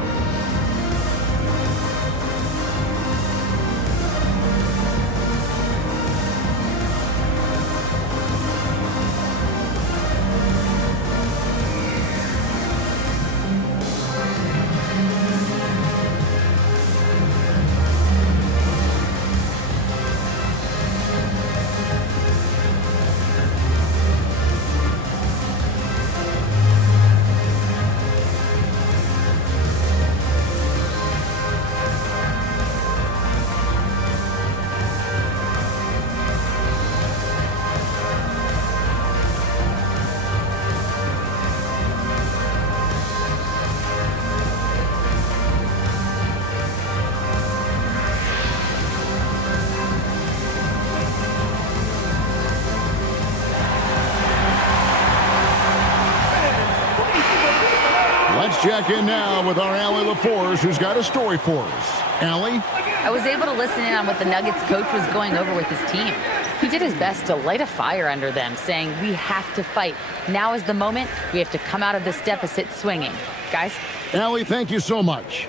Let's check in now with our Allie LaForce, who's got a story for us. Allie? I was able to listen in on what the Nuggets coach was going over with his team. He did his best to light a fire under them, saying, we have to fight. Now is the moment. We have to come out of this deficit swinging. Guys? Allie, thank you so much.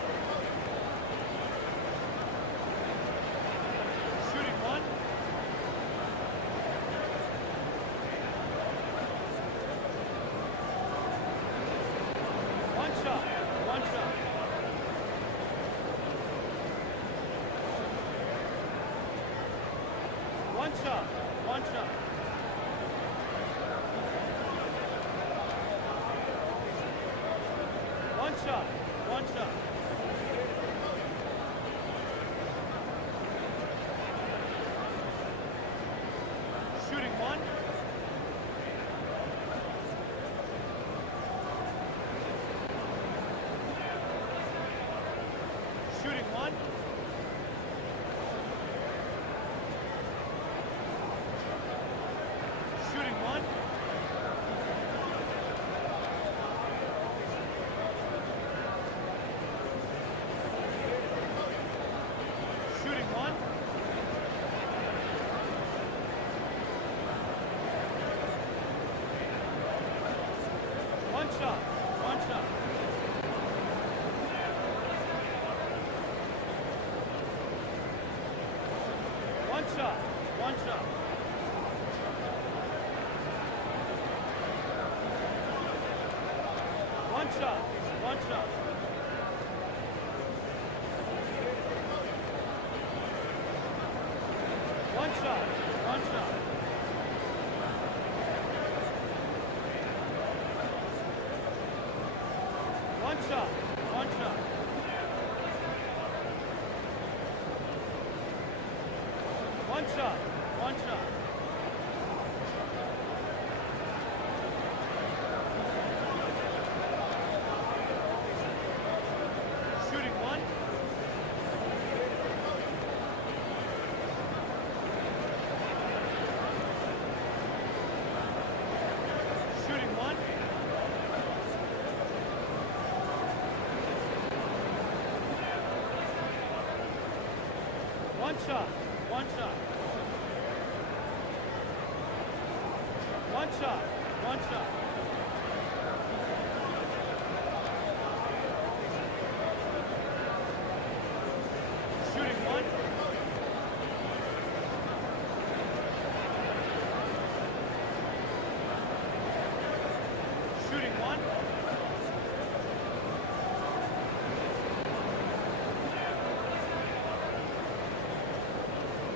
one.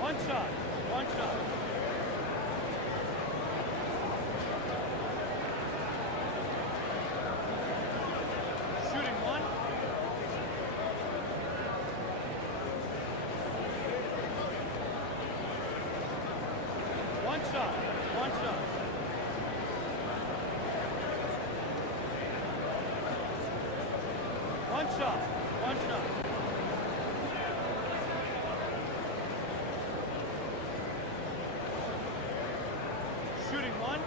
One shot. One shot. Shooting one. One shot. One shot. One shot. One shot. Shooting one.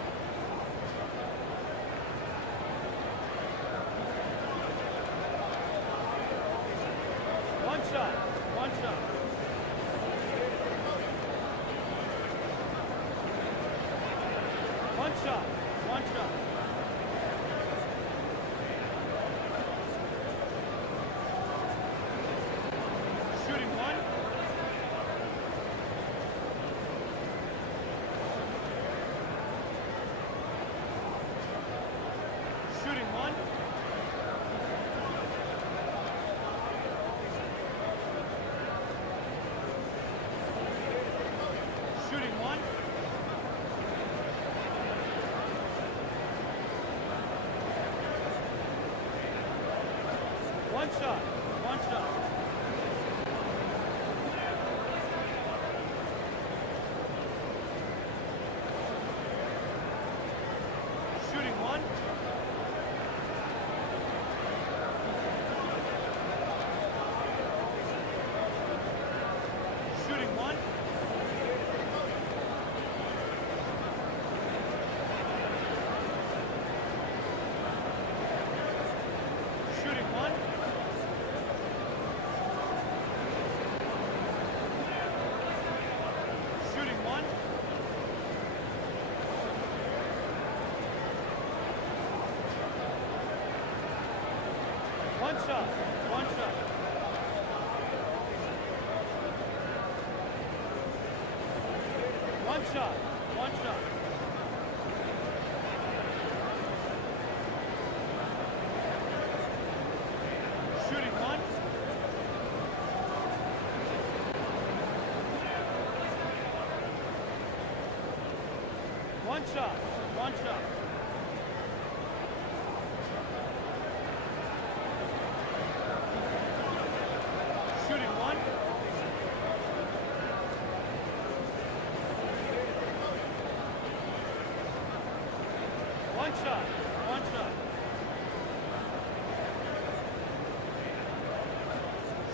One shot. One shot. One shot. One shot. Shooting one. Shooting one. Shooting one. One shot. One shot. Shooting one. Shooting one. Shooting one. Shooting one. One shot. One shot. One shot. One shot. Shooting one. One shot. One shot. Shooting one. One shot. One shot.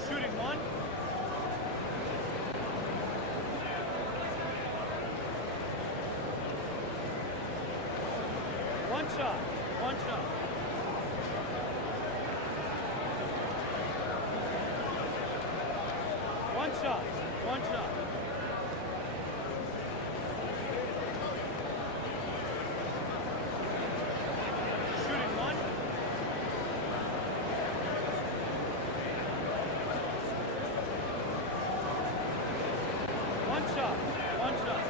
Shooting one. One shot. One shot. One shot. One shot. Shooting one. One shot. One shot.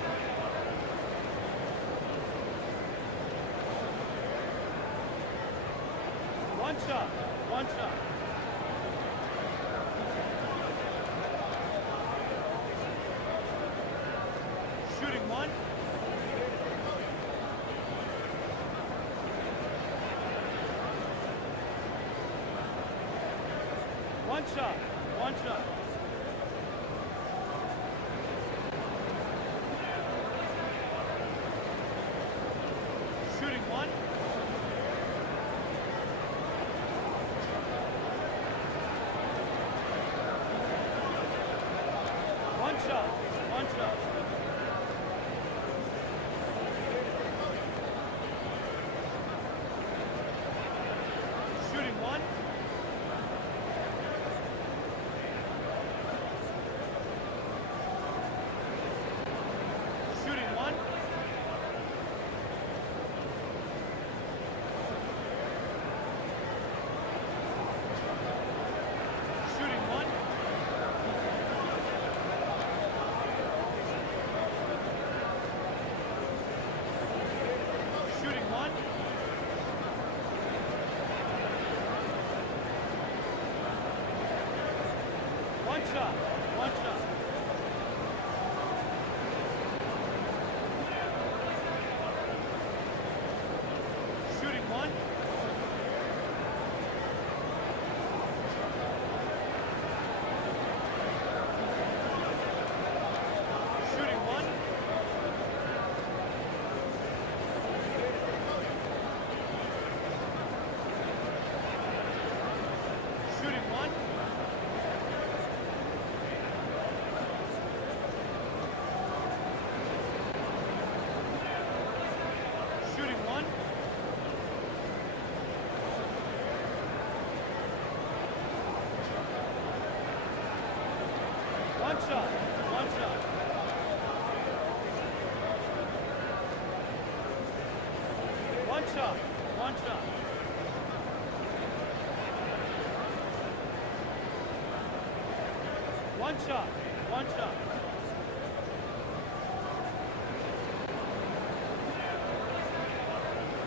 One shot. One shot. Shooting one. One shot. One shot. Shooting one. One shot. One shot. Shooting one. shot. One shot. Shooting one. Shooting one. Shooting one. Shooting one. One shot. One shot. One shot. One shot. One shot. One shot.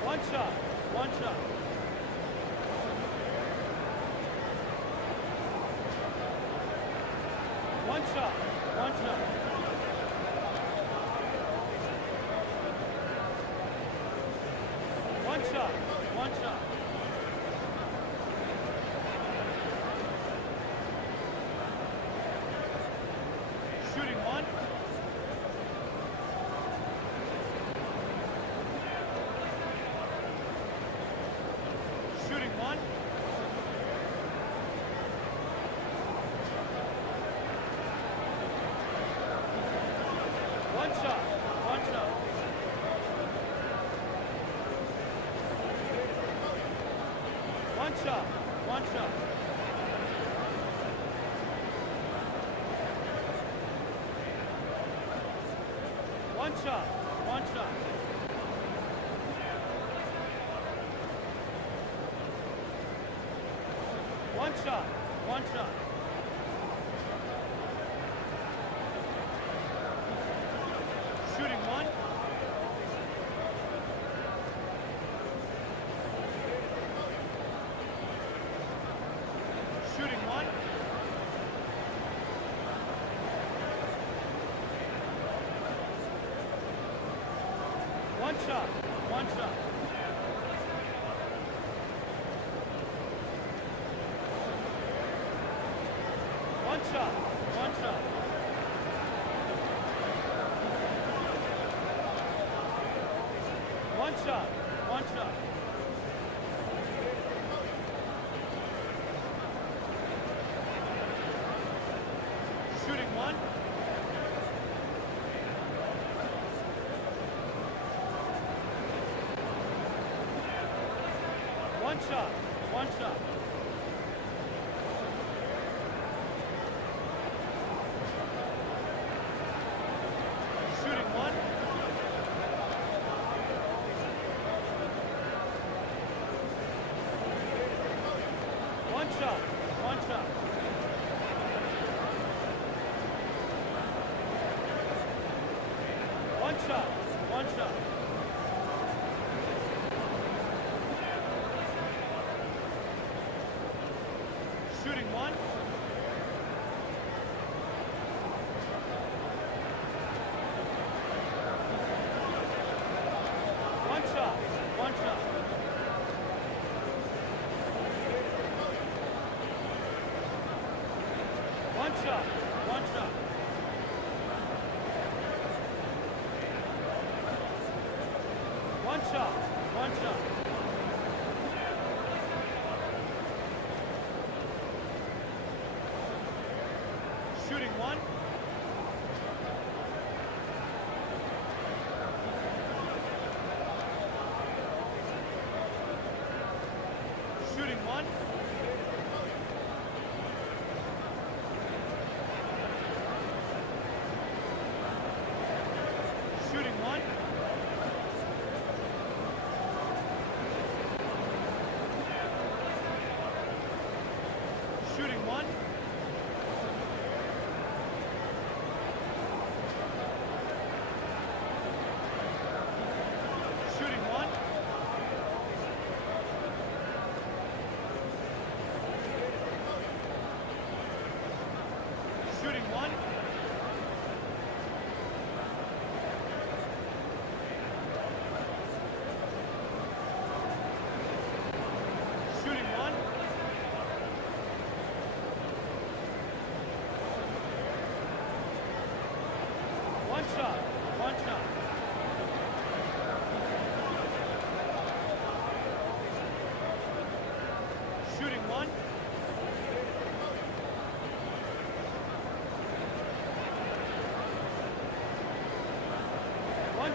One shot. One shot. One shot. One shot. One shot. One shot. Shooting one. Shooting one. One shot. One shot. One shot. One shot. One shot. One shot. One shot. One shot. Shooting one. Shooting one. One shot. One shot. One shot. One shot. One shot. One shot. Shooting one. One shot. One shot. Shooting one. One shot. One shot. One shot. One shot. Shooting one. One shot. One shot. One shot. One shot. One shot. One shot. Shooting one. Shooting one. Shooting one. Shooting one.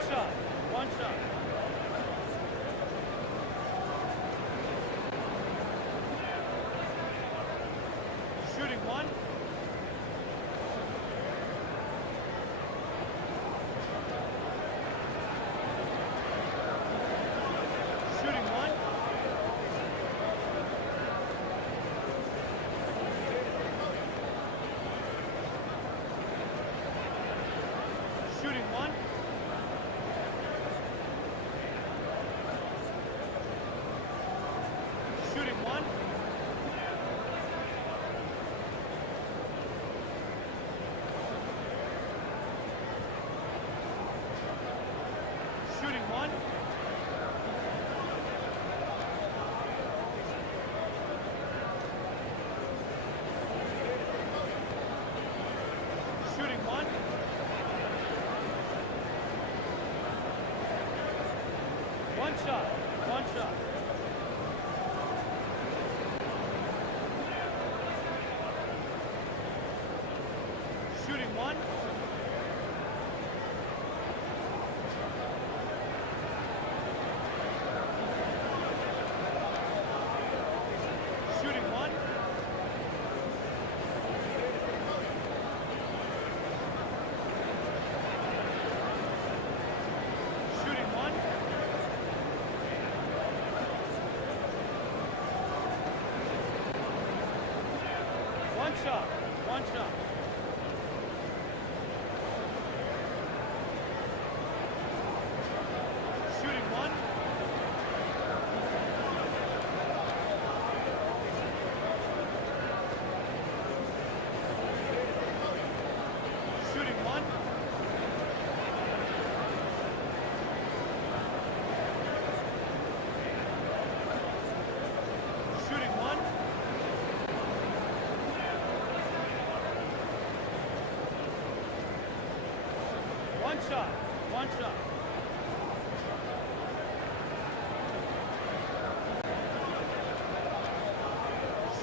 shot. One shot. Shooting one. Shooting one. Shooting one. Shooting one. Shooting one. Shooting one. One shot. One shot. Shooting one. Shooting one. Shooting one. One shot. One shot. Shooting one. Shooting one. Shooting one. One shot. One shot.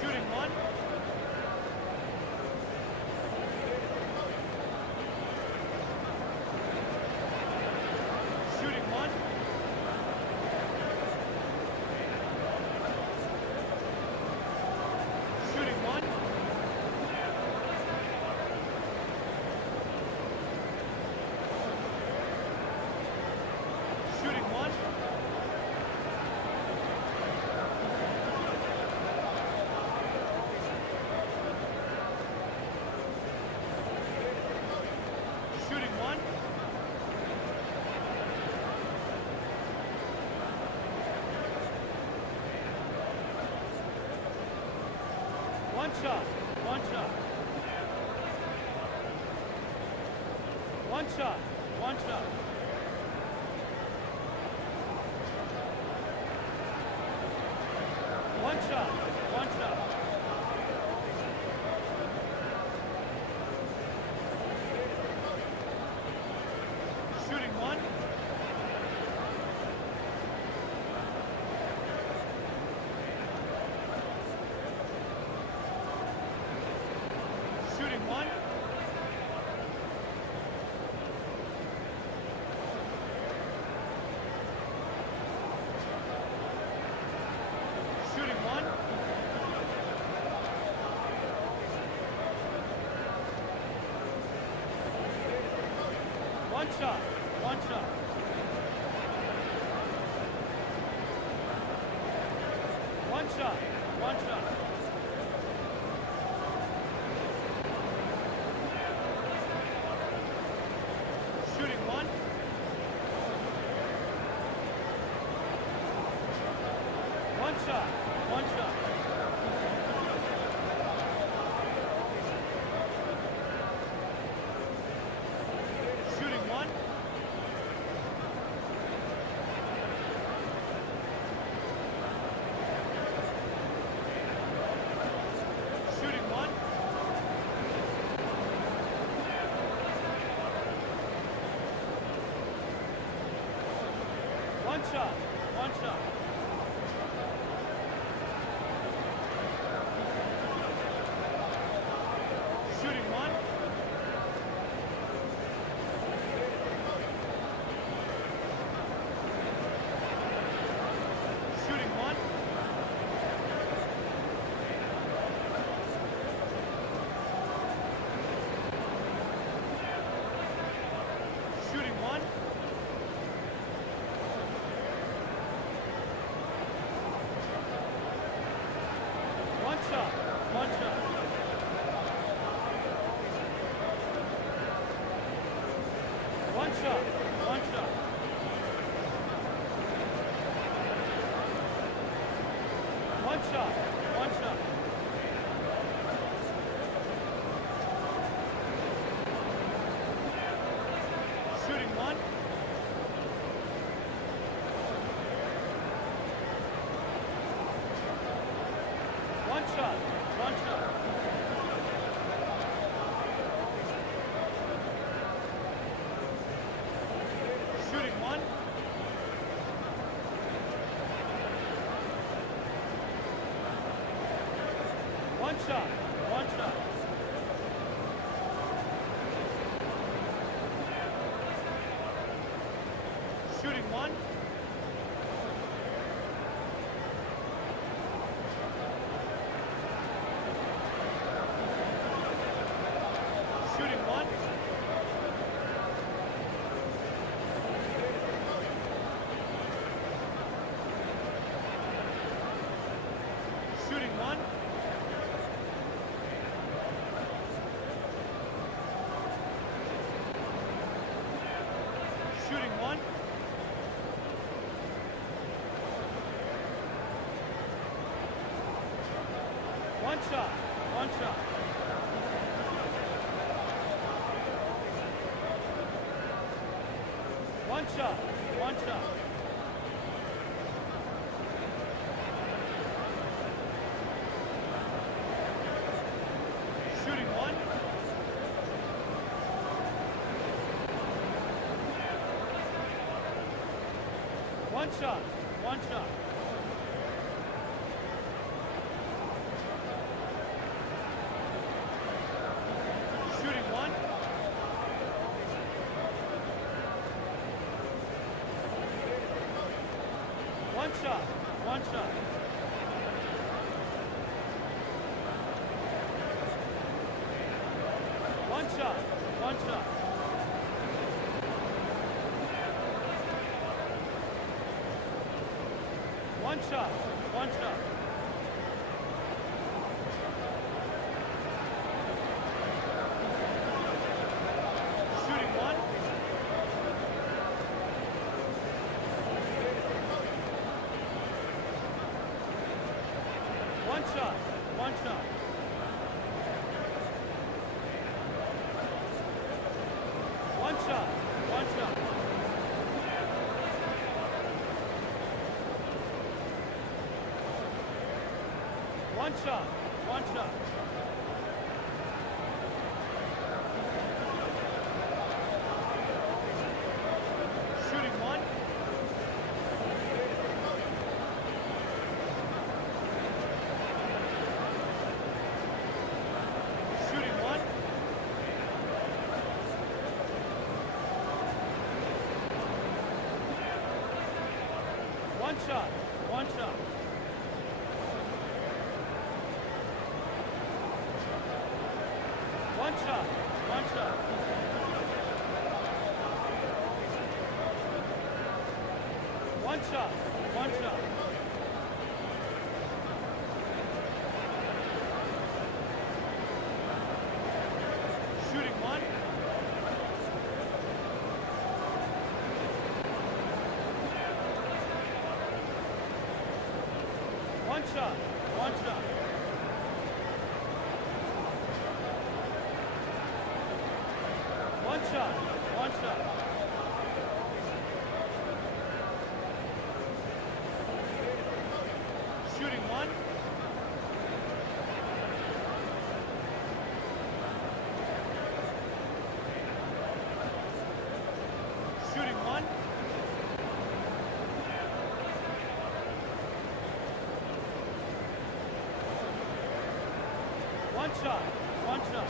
Shooting one. Shooting one. Shooting one. Shooting one. Shooting one. One shot. One shot. One shot. One shot. One shot. One shot. Shooting one. Shooting one. Shooting one. One shot. One shot. One shot. One shot. Shooting one. One shot. One shot. Shooting one. Shooting one. One shot. One shot. Shooting one. One shot. One shot. One shot. One shot. Shooting one. One shot. One shot. Shooting one. One shot. One shot. Shooting one. Shooting one. Shooting one. Shooting one. One shot. One shot. One shot. One shot. Shooting one. One shot. One shot. Shooting one. One shot. One shot. One shot. One shot. One shot. One shot. Shooting one. One shot. One shot. One shot. One shot. One shot. One shot. Shooting one. Shooting one. One shot. One shot. One shot. One shot. One shot. One shot. Shooting one. One shot. One shot. One shot. One shot. Shooting one. Shooting one. One shot. One shot.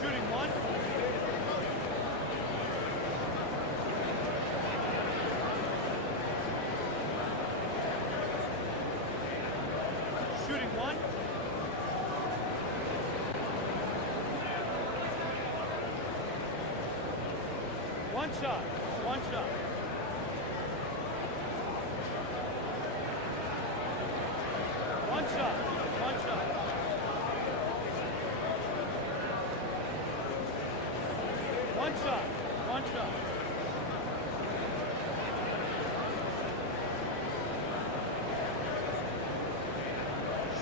Shooting one. Shooting one. One shot. One shot. One shot. One shot. One shot.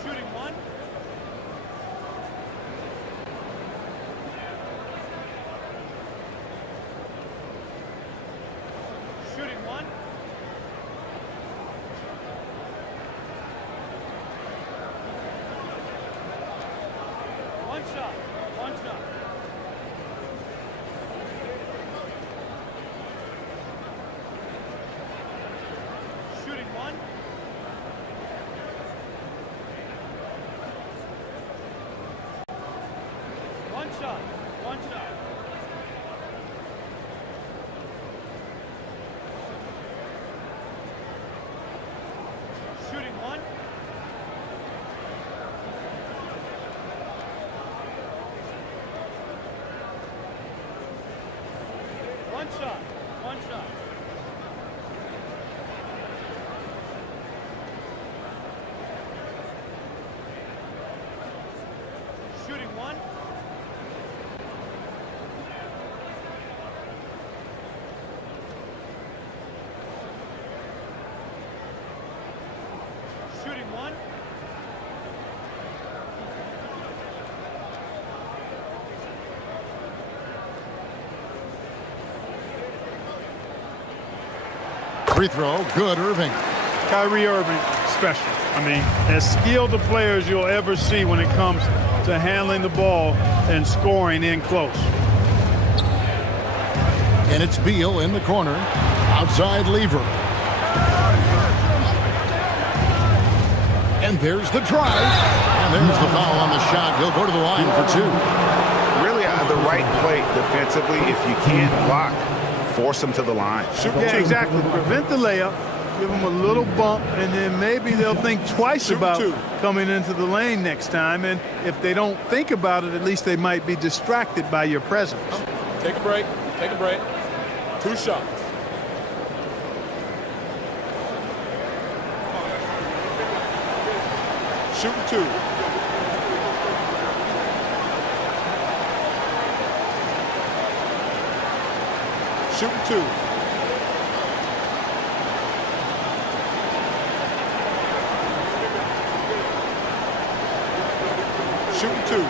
Shooting one. Shooting one. One shot. One shot. Shooting one. One shot. One shot. Shooting one. One shot. One shot. Shooting one. Shooting one. Free throw, good, Irving. Kyrie Irving, special. I mean, as skilled a player as you'll ever see when it comes to handling the ball and scoring in close. And it's Beal in the corner. Outside Lever. And there's the drive. And there's the foul on the shot. He'll go to the line for two. Really the right play defensively. If you can't block, force them to the line. Yeah, exactly. Prevent the layup, give them a little bump, and then maybe they'll think twice about coming into the lane next time. And if they don't think about it, at least they might be distracted by your presence. Take a break. Take a break. Two shots. Shooting two. Shooting two. Shooting two.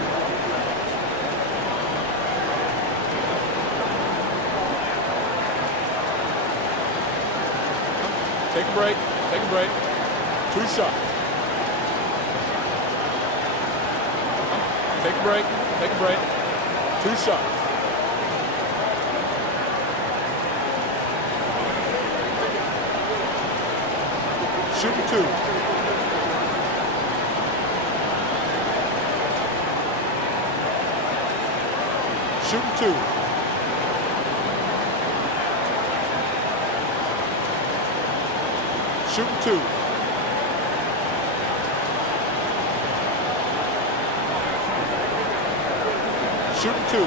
Take a break. Take a break. Two shots. Take a break. Take a break. Two shots. Shooting two. Shooting two. Shooting two. Shooting two.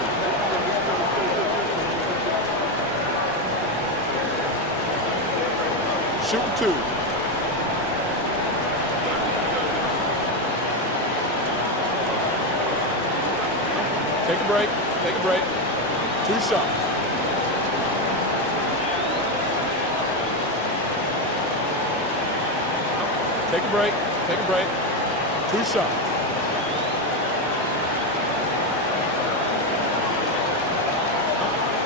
Shooting two. Take a break. Take a break. Two shots. Take a break. Take a break. Two shots.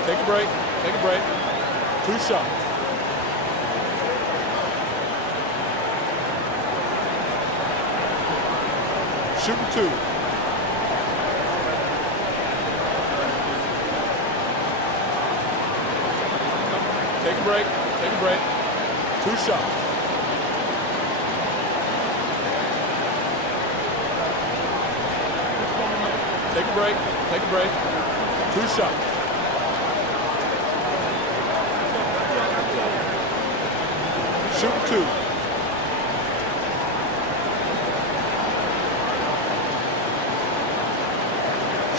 Take a break. Take a break. Two shots. Shooting two. Take a break. Take a break. Two shots. Take a break. Take a break. Two shots. Shooting two.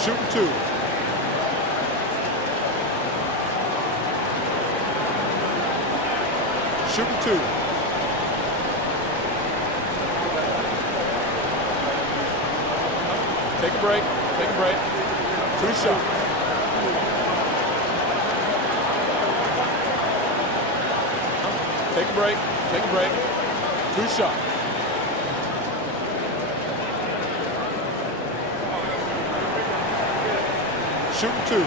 Shooting two. Shooting two. Take a break. Take a break. Two shots. Take a break. Take a break. 2 shots. Shooting 2.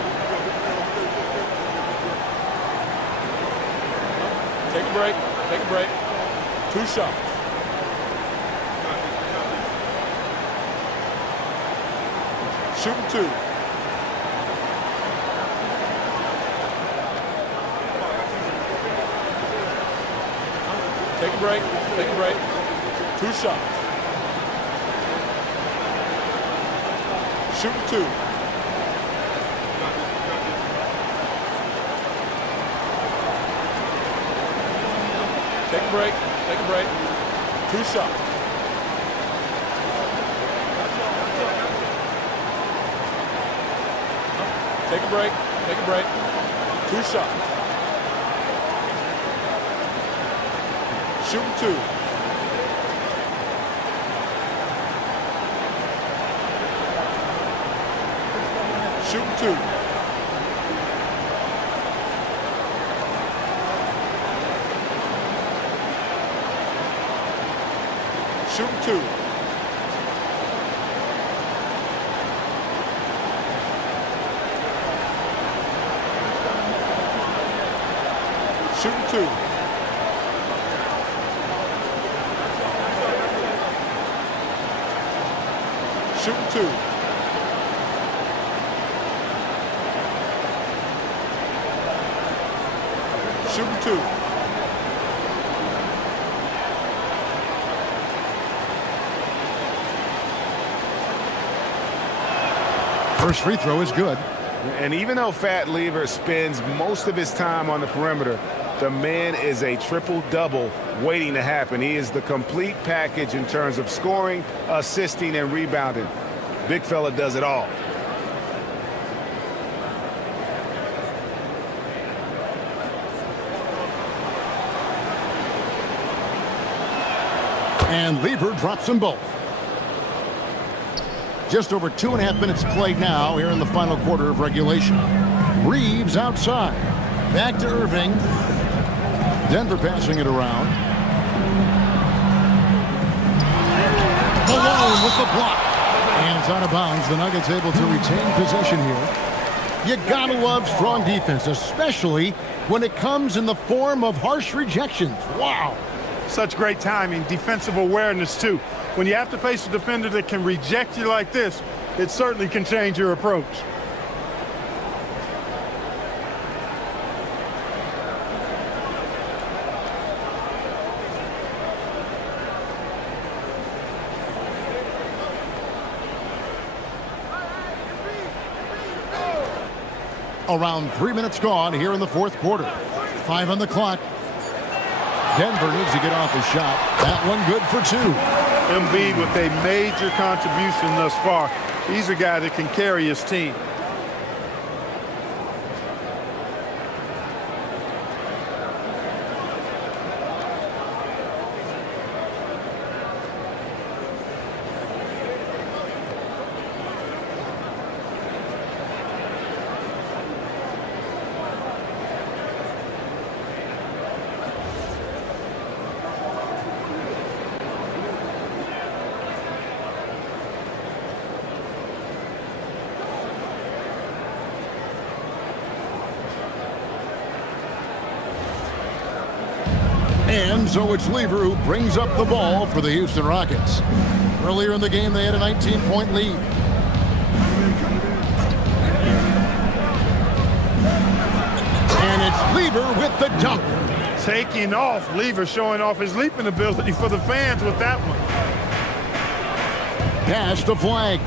Take a break. Take a break. 2 shots. Shooting 2. Take a break. Take a break. 2 shots. Shooting 2. Take a break. Take a break. 2 shots. Take a break. Take a break. 2 shots. Shooting 2. Shooting 2. Shooting 2. Shooting 2. Shooting 2. Shooting 2. First free throw is good. And even though Fat Lever spends most of his time on the perimeter, the man is a triple-double waiting to happen. He is the complete package in terms of scoring, assisting, and rebounding. Big fella does it all. And Lever drops them both. Just over 2.5 minutes played now here in the final quarter of regulation. Reeves outside. Back to Irving. Denver passing it around. Malone with the block. And it's out of bounds. The Nuggets able to retain possession here. You gotta love strong defense, especially when it comes in the form of harsh rejections. Wow. Such great timing, defensive awareness too. When you have to face a defender that can reject you like this, it certainly can change your approach. Around 3 minutes gone here in the fourth quarter. 5 on the clock. Denver needs to get off a shot. That one good for 2. Embiid with a major contribution thus far. He's a guy that can carry his team. And so it's Lever who brings up the ball for the Houston Rockets. Earlier in the game, they had a 19-point lead. And it's Lever with the dunk. Taking off. Lever showing off his leaping ability for the fans with that one. Pass to Flag.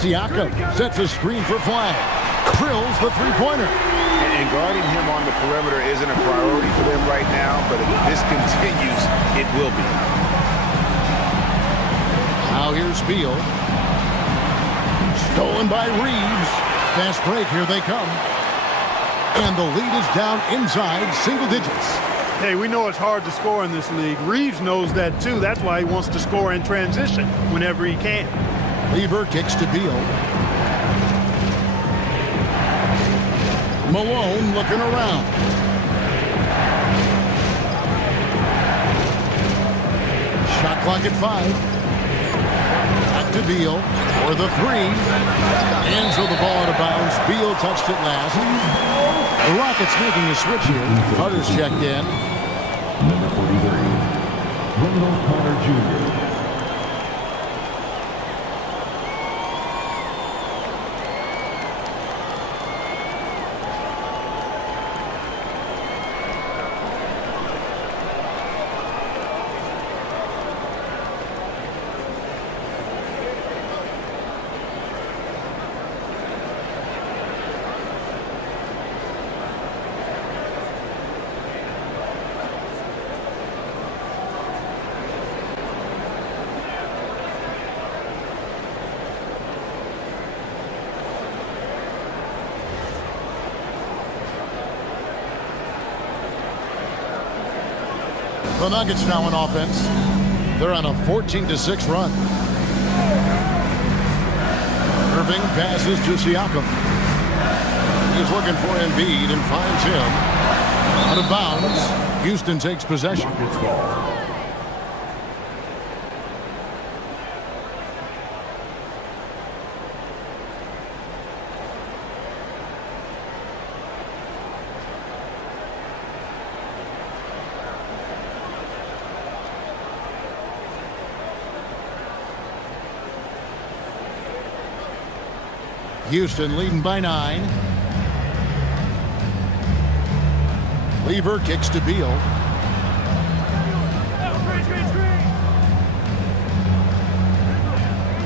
Siakam sets a screen for Flag. Drills the three-pointer. And guarding him on the perimeter isn't a priority for them right now, but if this continues, it will be. Now here's Beal. Stolen by Reeves. Fast break, here they come. And the lead is down inside single digits. Hey, we know it's hard to score in this league. Reeves knows that too. That's why he wants to score in transition whenever he can. Lever kicks to Beal. Malone looking around. Shot clock at 5. Back to Beal for the 3. And so the ball out of bounds. Beal touched it last. The Rockets making a switch here. Carter's checked in. Number 43, Wendell Carter Jr. The Nuggets now on offense. They're on a 14-6 run. Irving passes to Siakam. He's looking for Embiid and finds him. Out of bounds. Houston takes possession. Houston leading by 9. Lever kicks to Beal.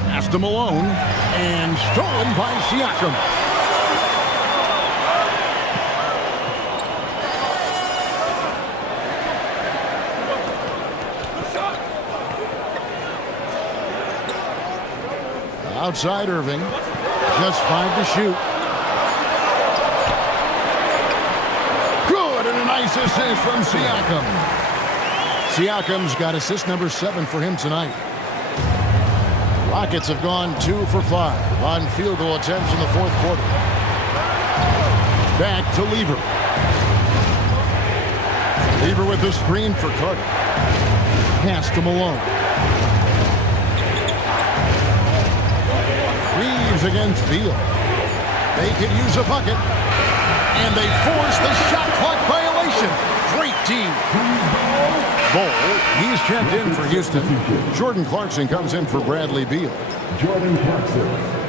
Pass to Malone. And stolen by Siakam. Outside Irving. Just 5 to shoot. Good, and a nice assist from Siakam. Siakam's got assist number 7 for him tonight. Rockets have gone 2 for 5 on field goal attempts in the fourth quarter. Back to Lever. Lever with the screen for Carter. Pass to Malone. Against Beal. They could use a bucket. And they force the shot clock violation. Great team. Ball. He's checked in for Houston. Jordan Clarkson comes in for Bradley Beal. Jordan Clarkson.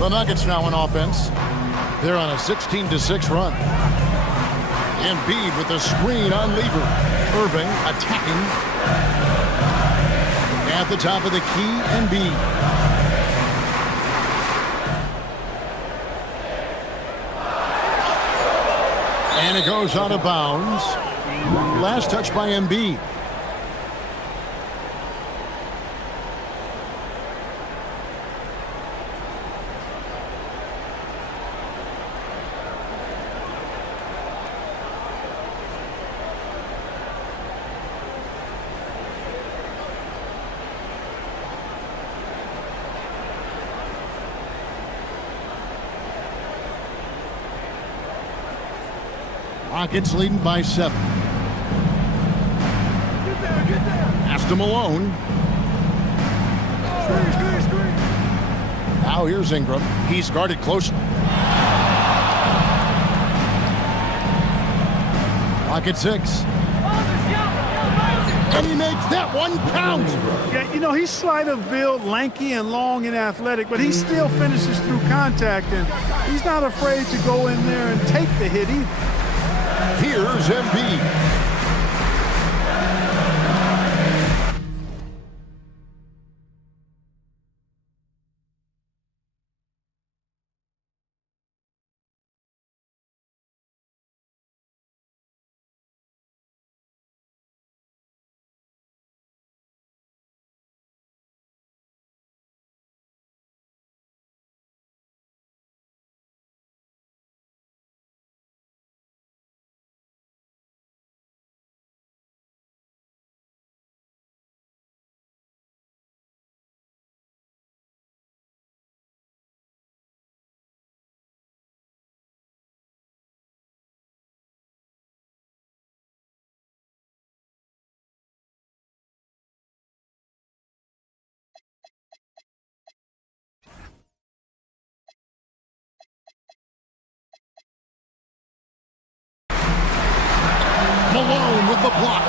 The Nuggets now on offense. They're on a 16-6 run. Embiid with the screen on Lever. Irving attacking. At the top of the key, Embiid. And it goes out of bounds. Last touch by Embiid. Rockets leading by 7. Pass to Malone. Now here's Ingram. He's guarded closely. Rocket 6. And he makes that one count. Yeah, you know, he's slight of build, lanky and long and athletic, but he still finishes through contact, and he's not afraid to go in there and take the hit either. Here's Embiid. Malone with the block.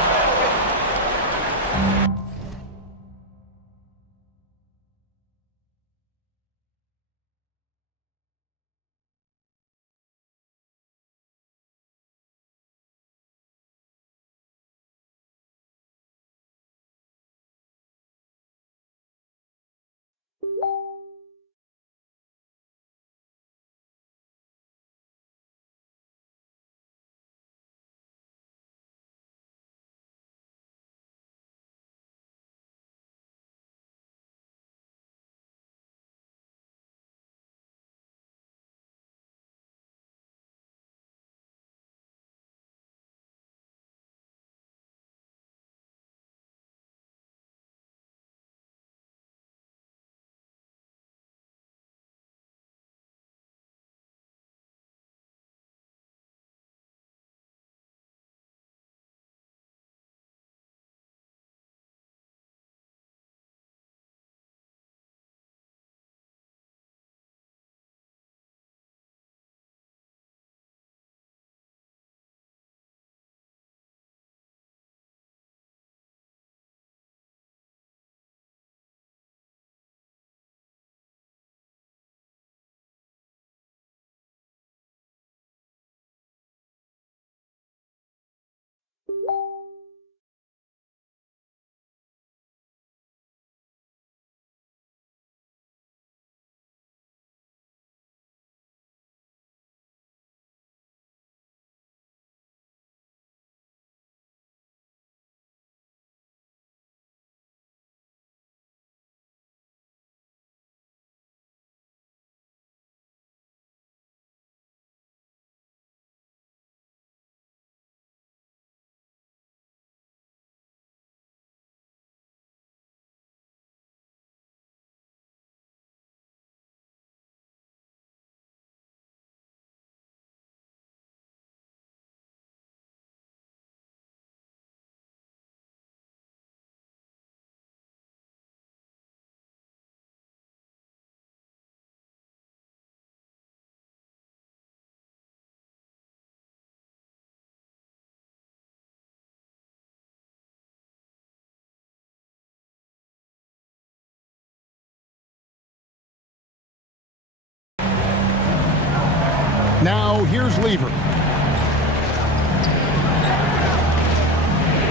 Now here's Lever.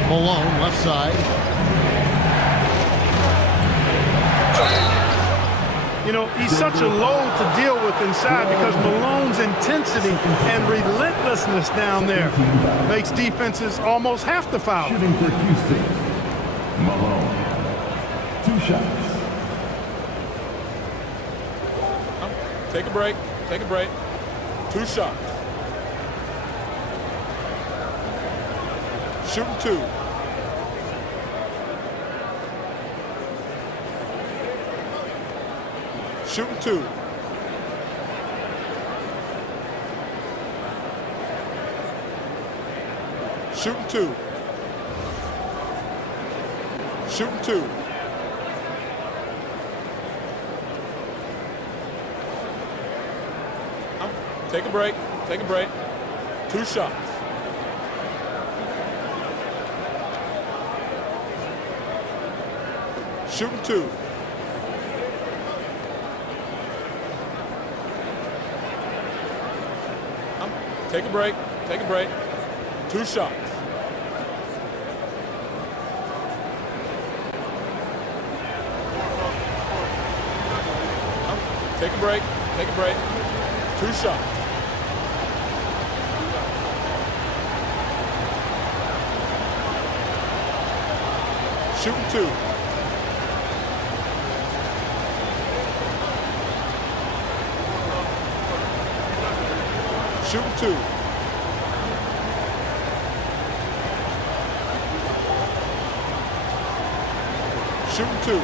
Malone left side. You know, he's such a load to deal with inside because Malone's intensity and relentlessness down there makes defenses almost have to foul. Shooting for Houston, Malone. 2 shots. Take a break. Take a break. 2 shots. Shooting 2. Shooting 2. Shooting 2. Shooting 2. Take a break. Take a break. 2 shots. Shooting 2. Take a break. Take a break. 2 shots. Take a break. Take a break. 2 shots. Shooting 2. Shooting 2. Shooting 2.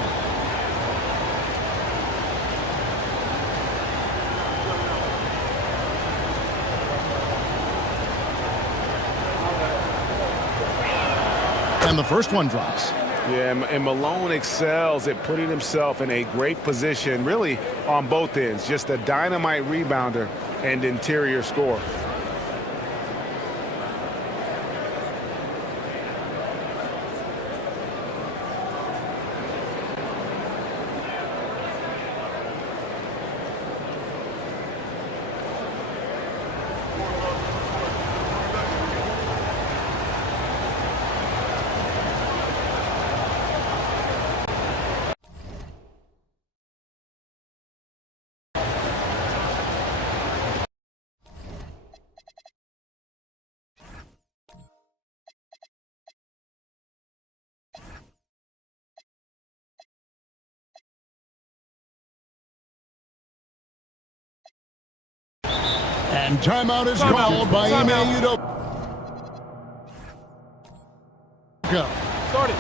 And the first one drops. Yeah, and Malone excels at putting himself in a great position, really on both ends. Just a dynamite rebounder and interior scorer. And timeout is called by Ime Udoka.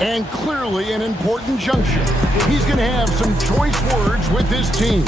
And clearly an important juncture. He's going to have some choice words with his team.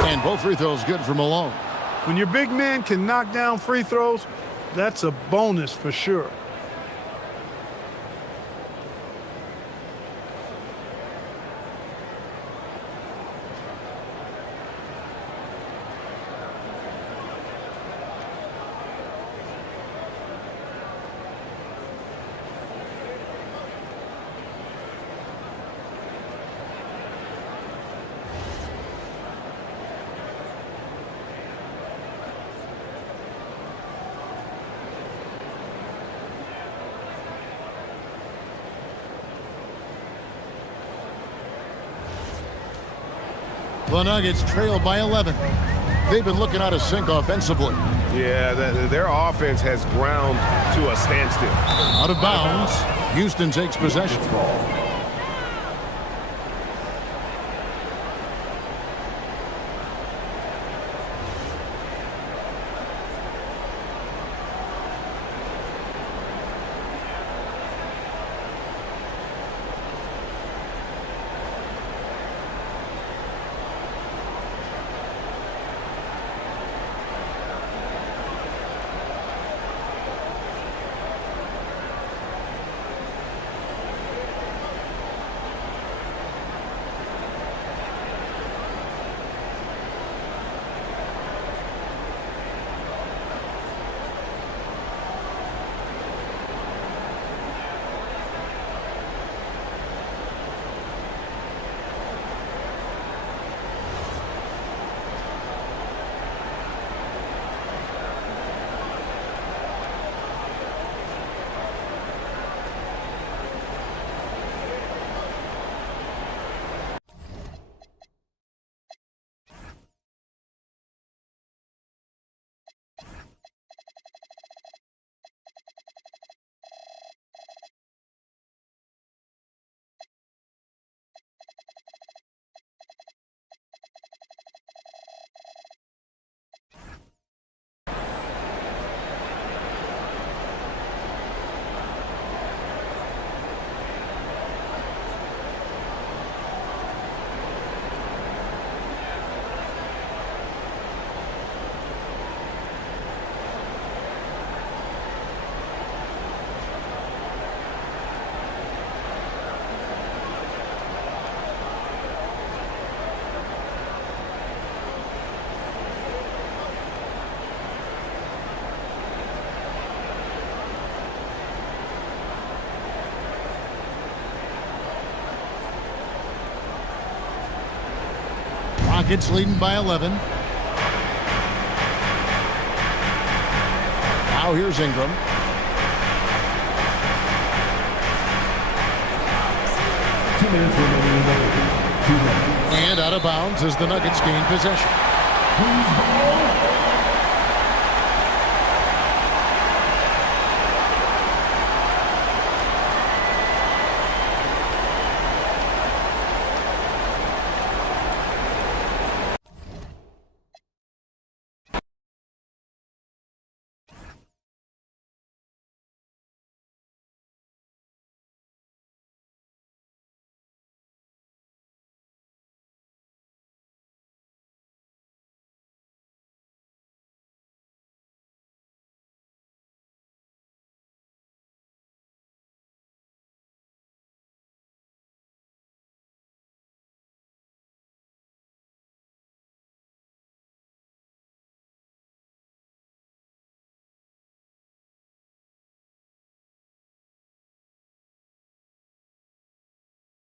And both free throws good for Malone. When your big man can knock down free throws, that's a bonus for sure. The Nuggets trail by 11. They've been looking out of sync offensively. Yeah, their offense has ground to a standstill. Out of bounds. Houston takes possession. Rockets leading by 11. Now here's Ingram. And out of bounds as the Nuggets gain possession.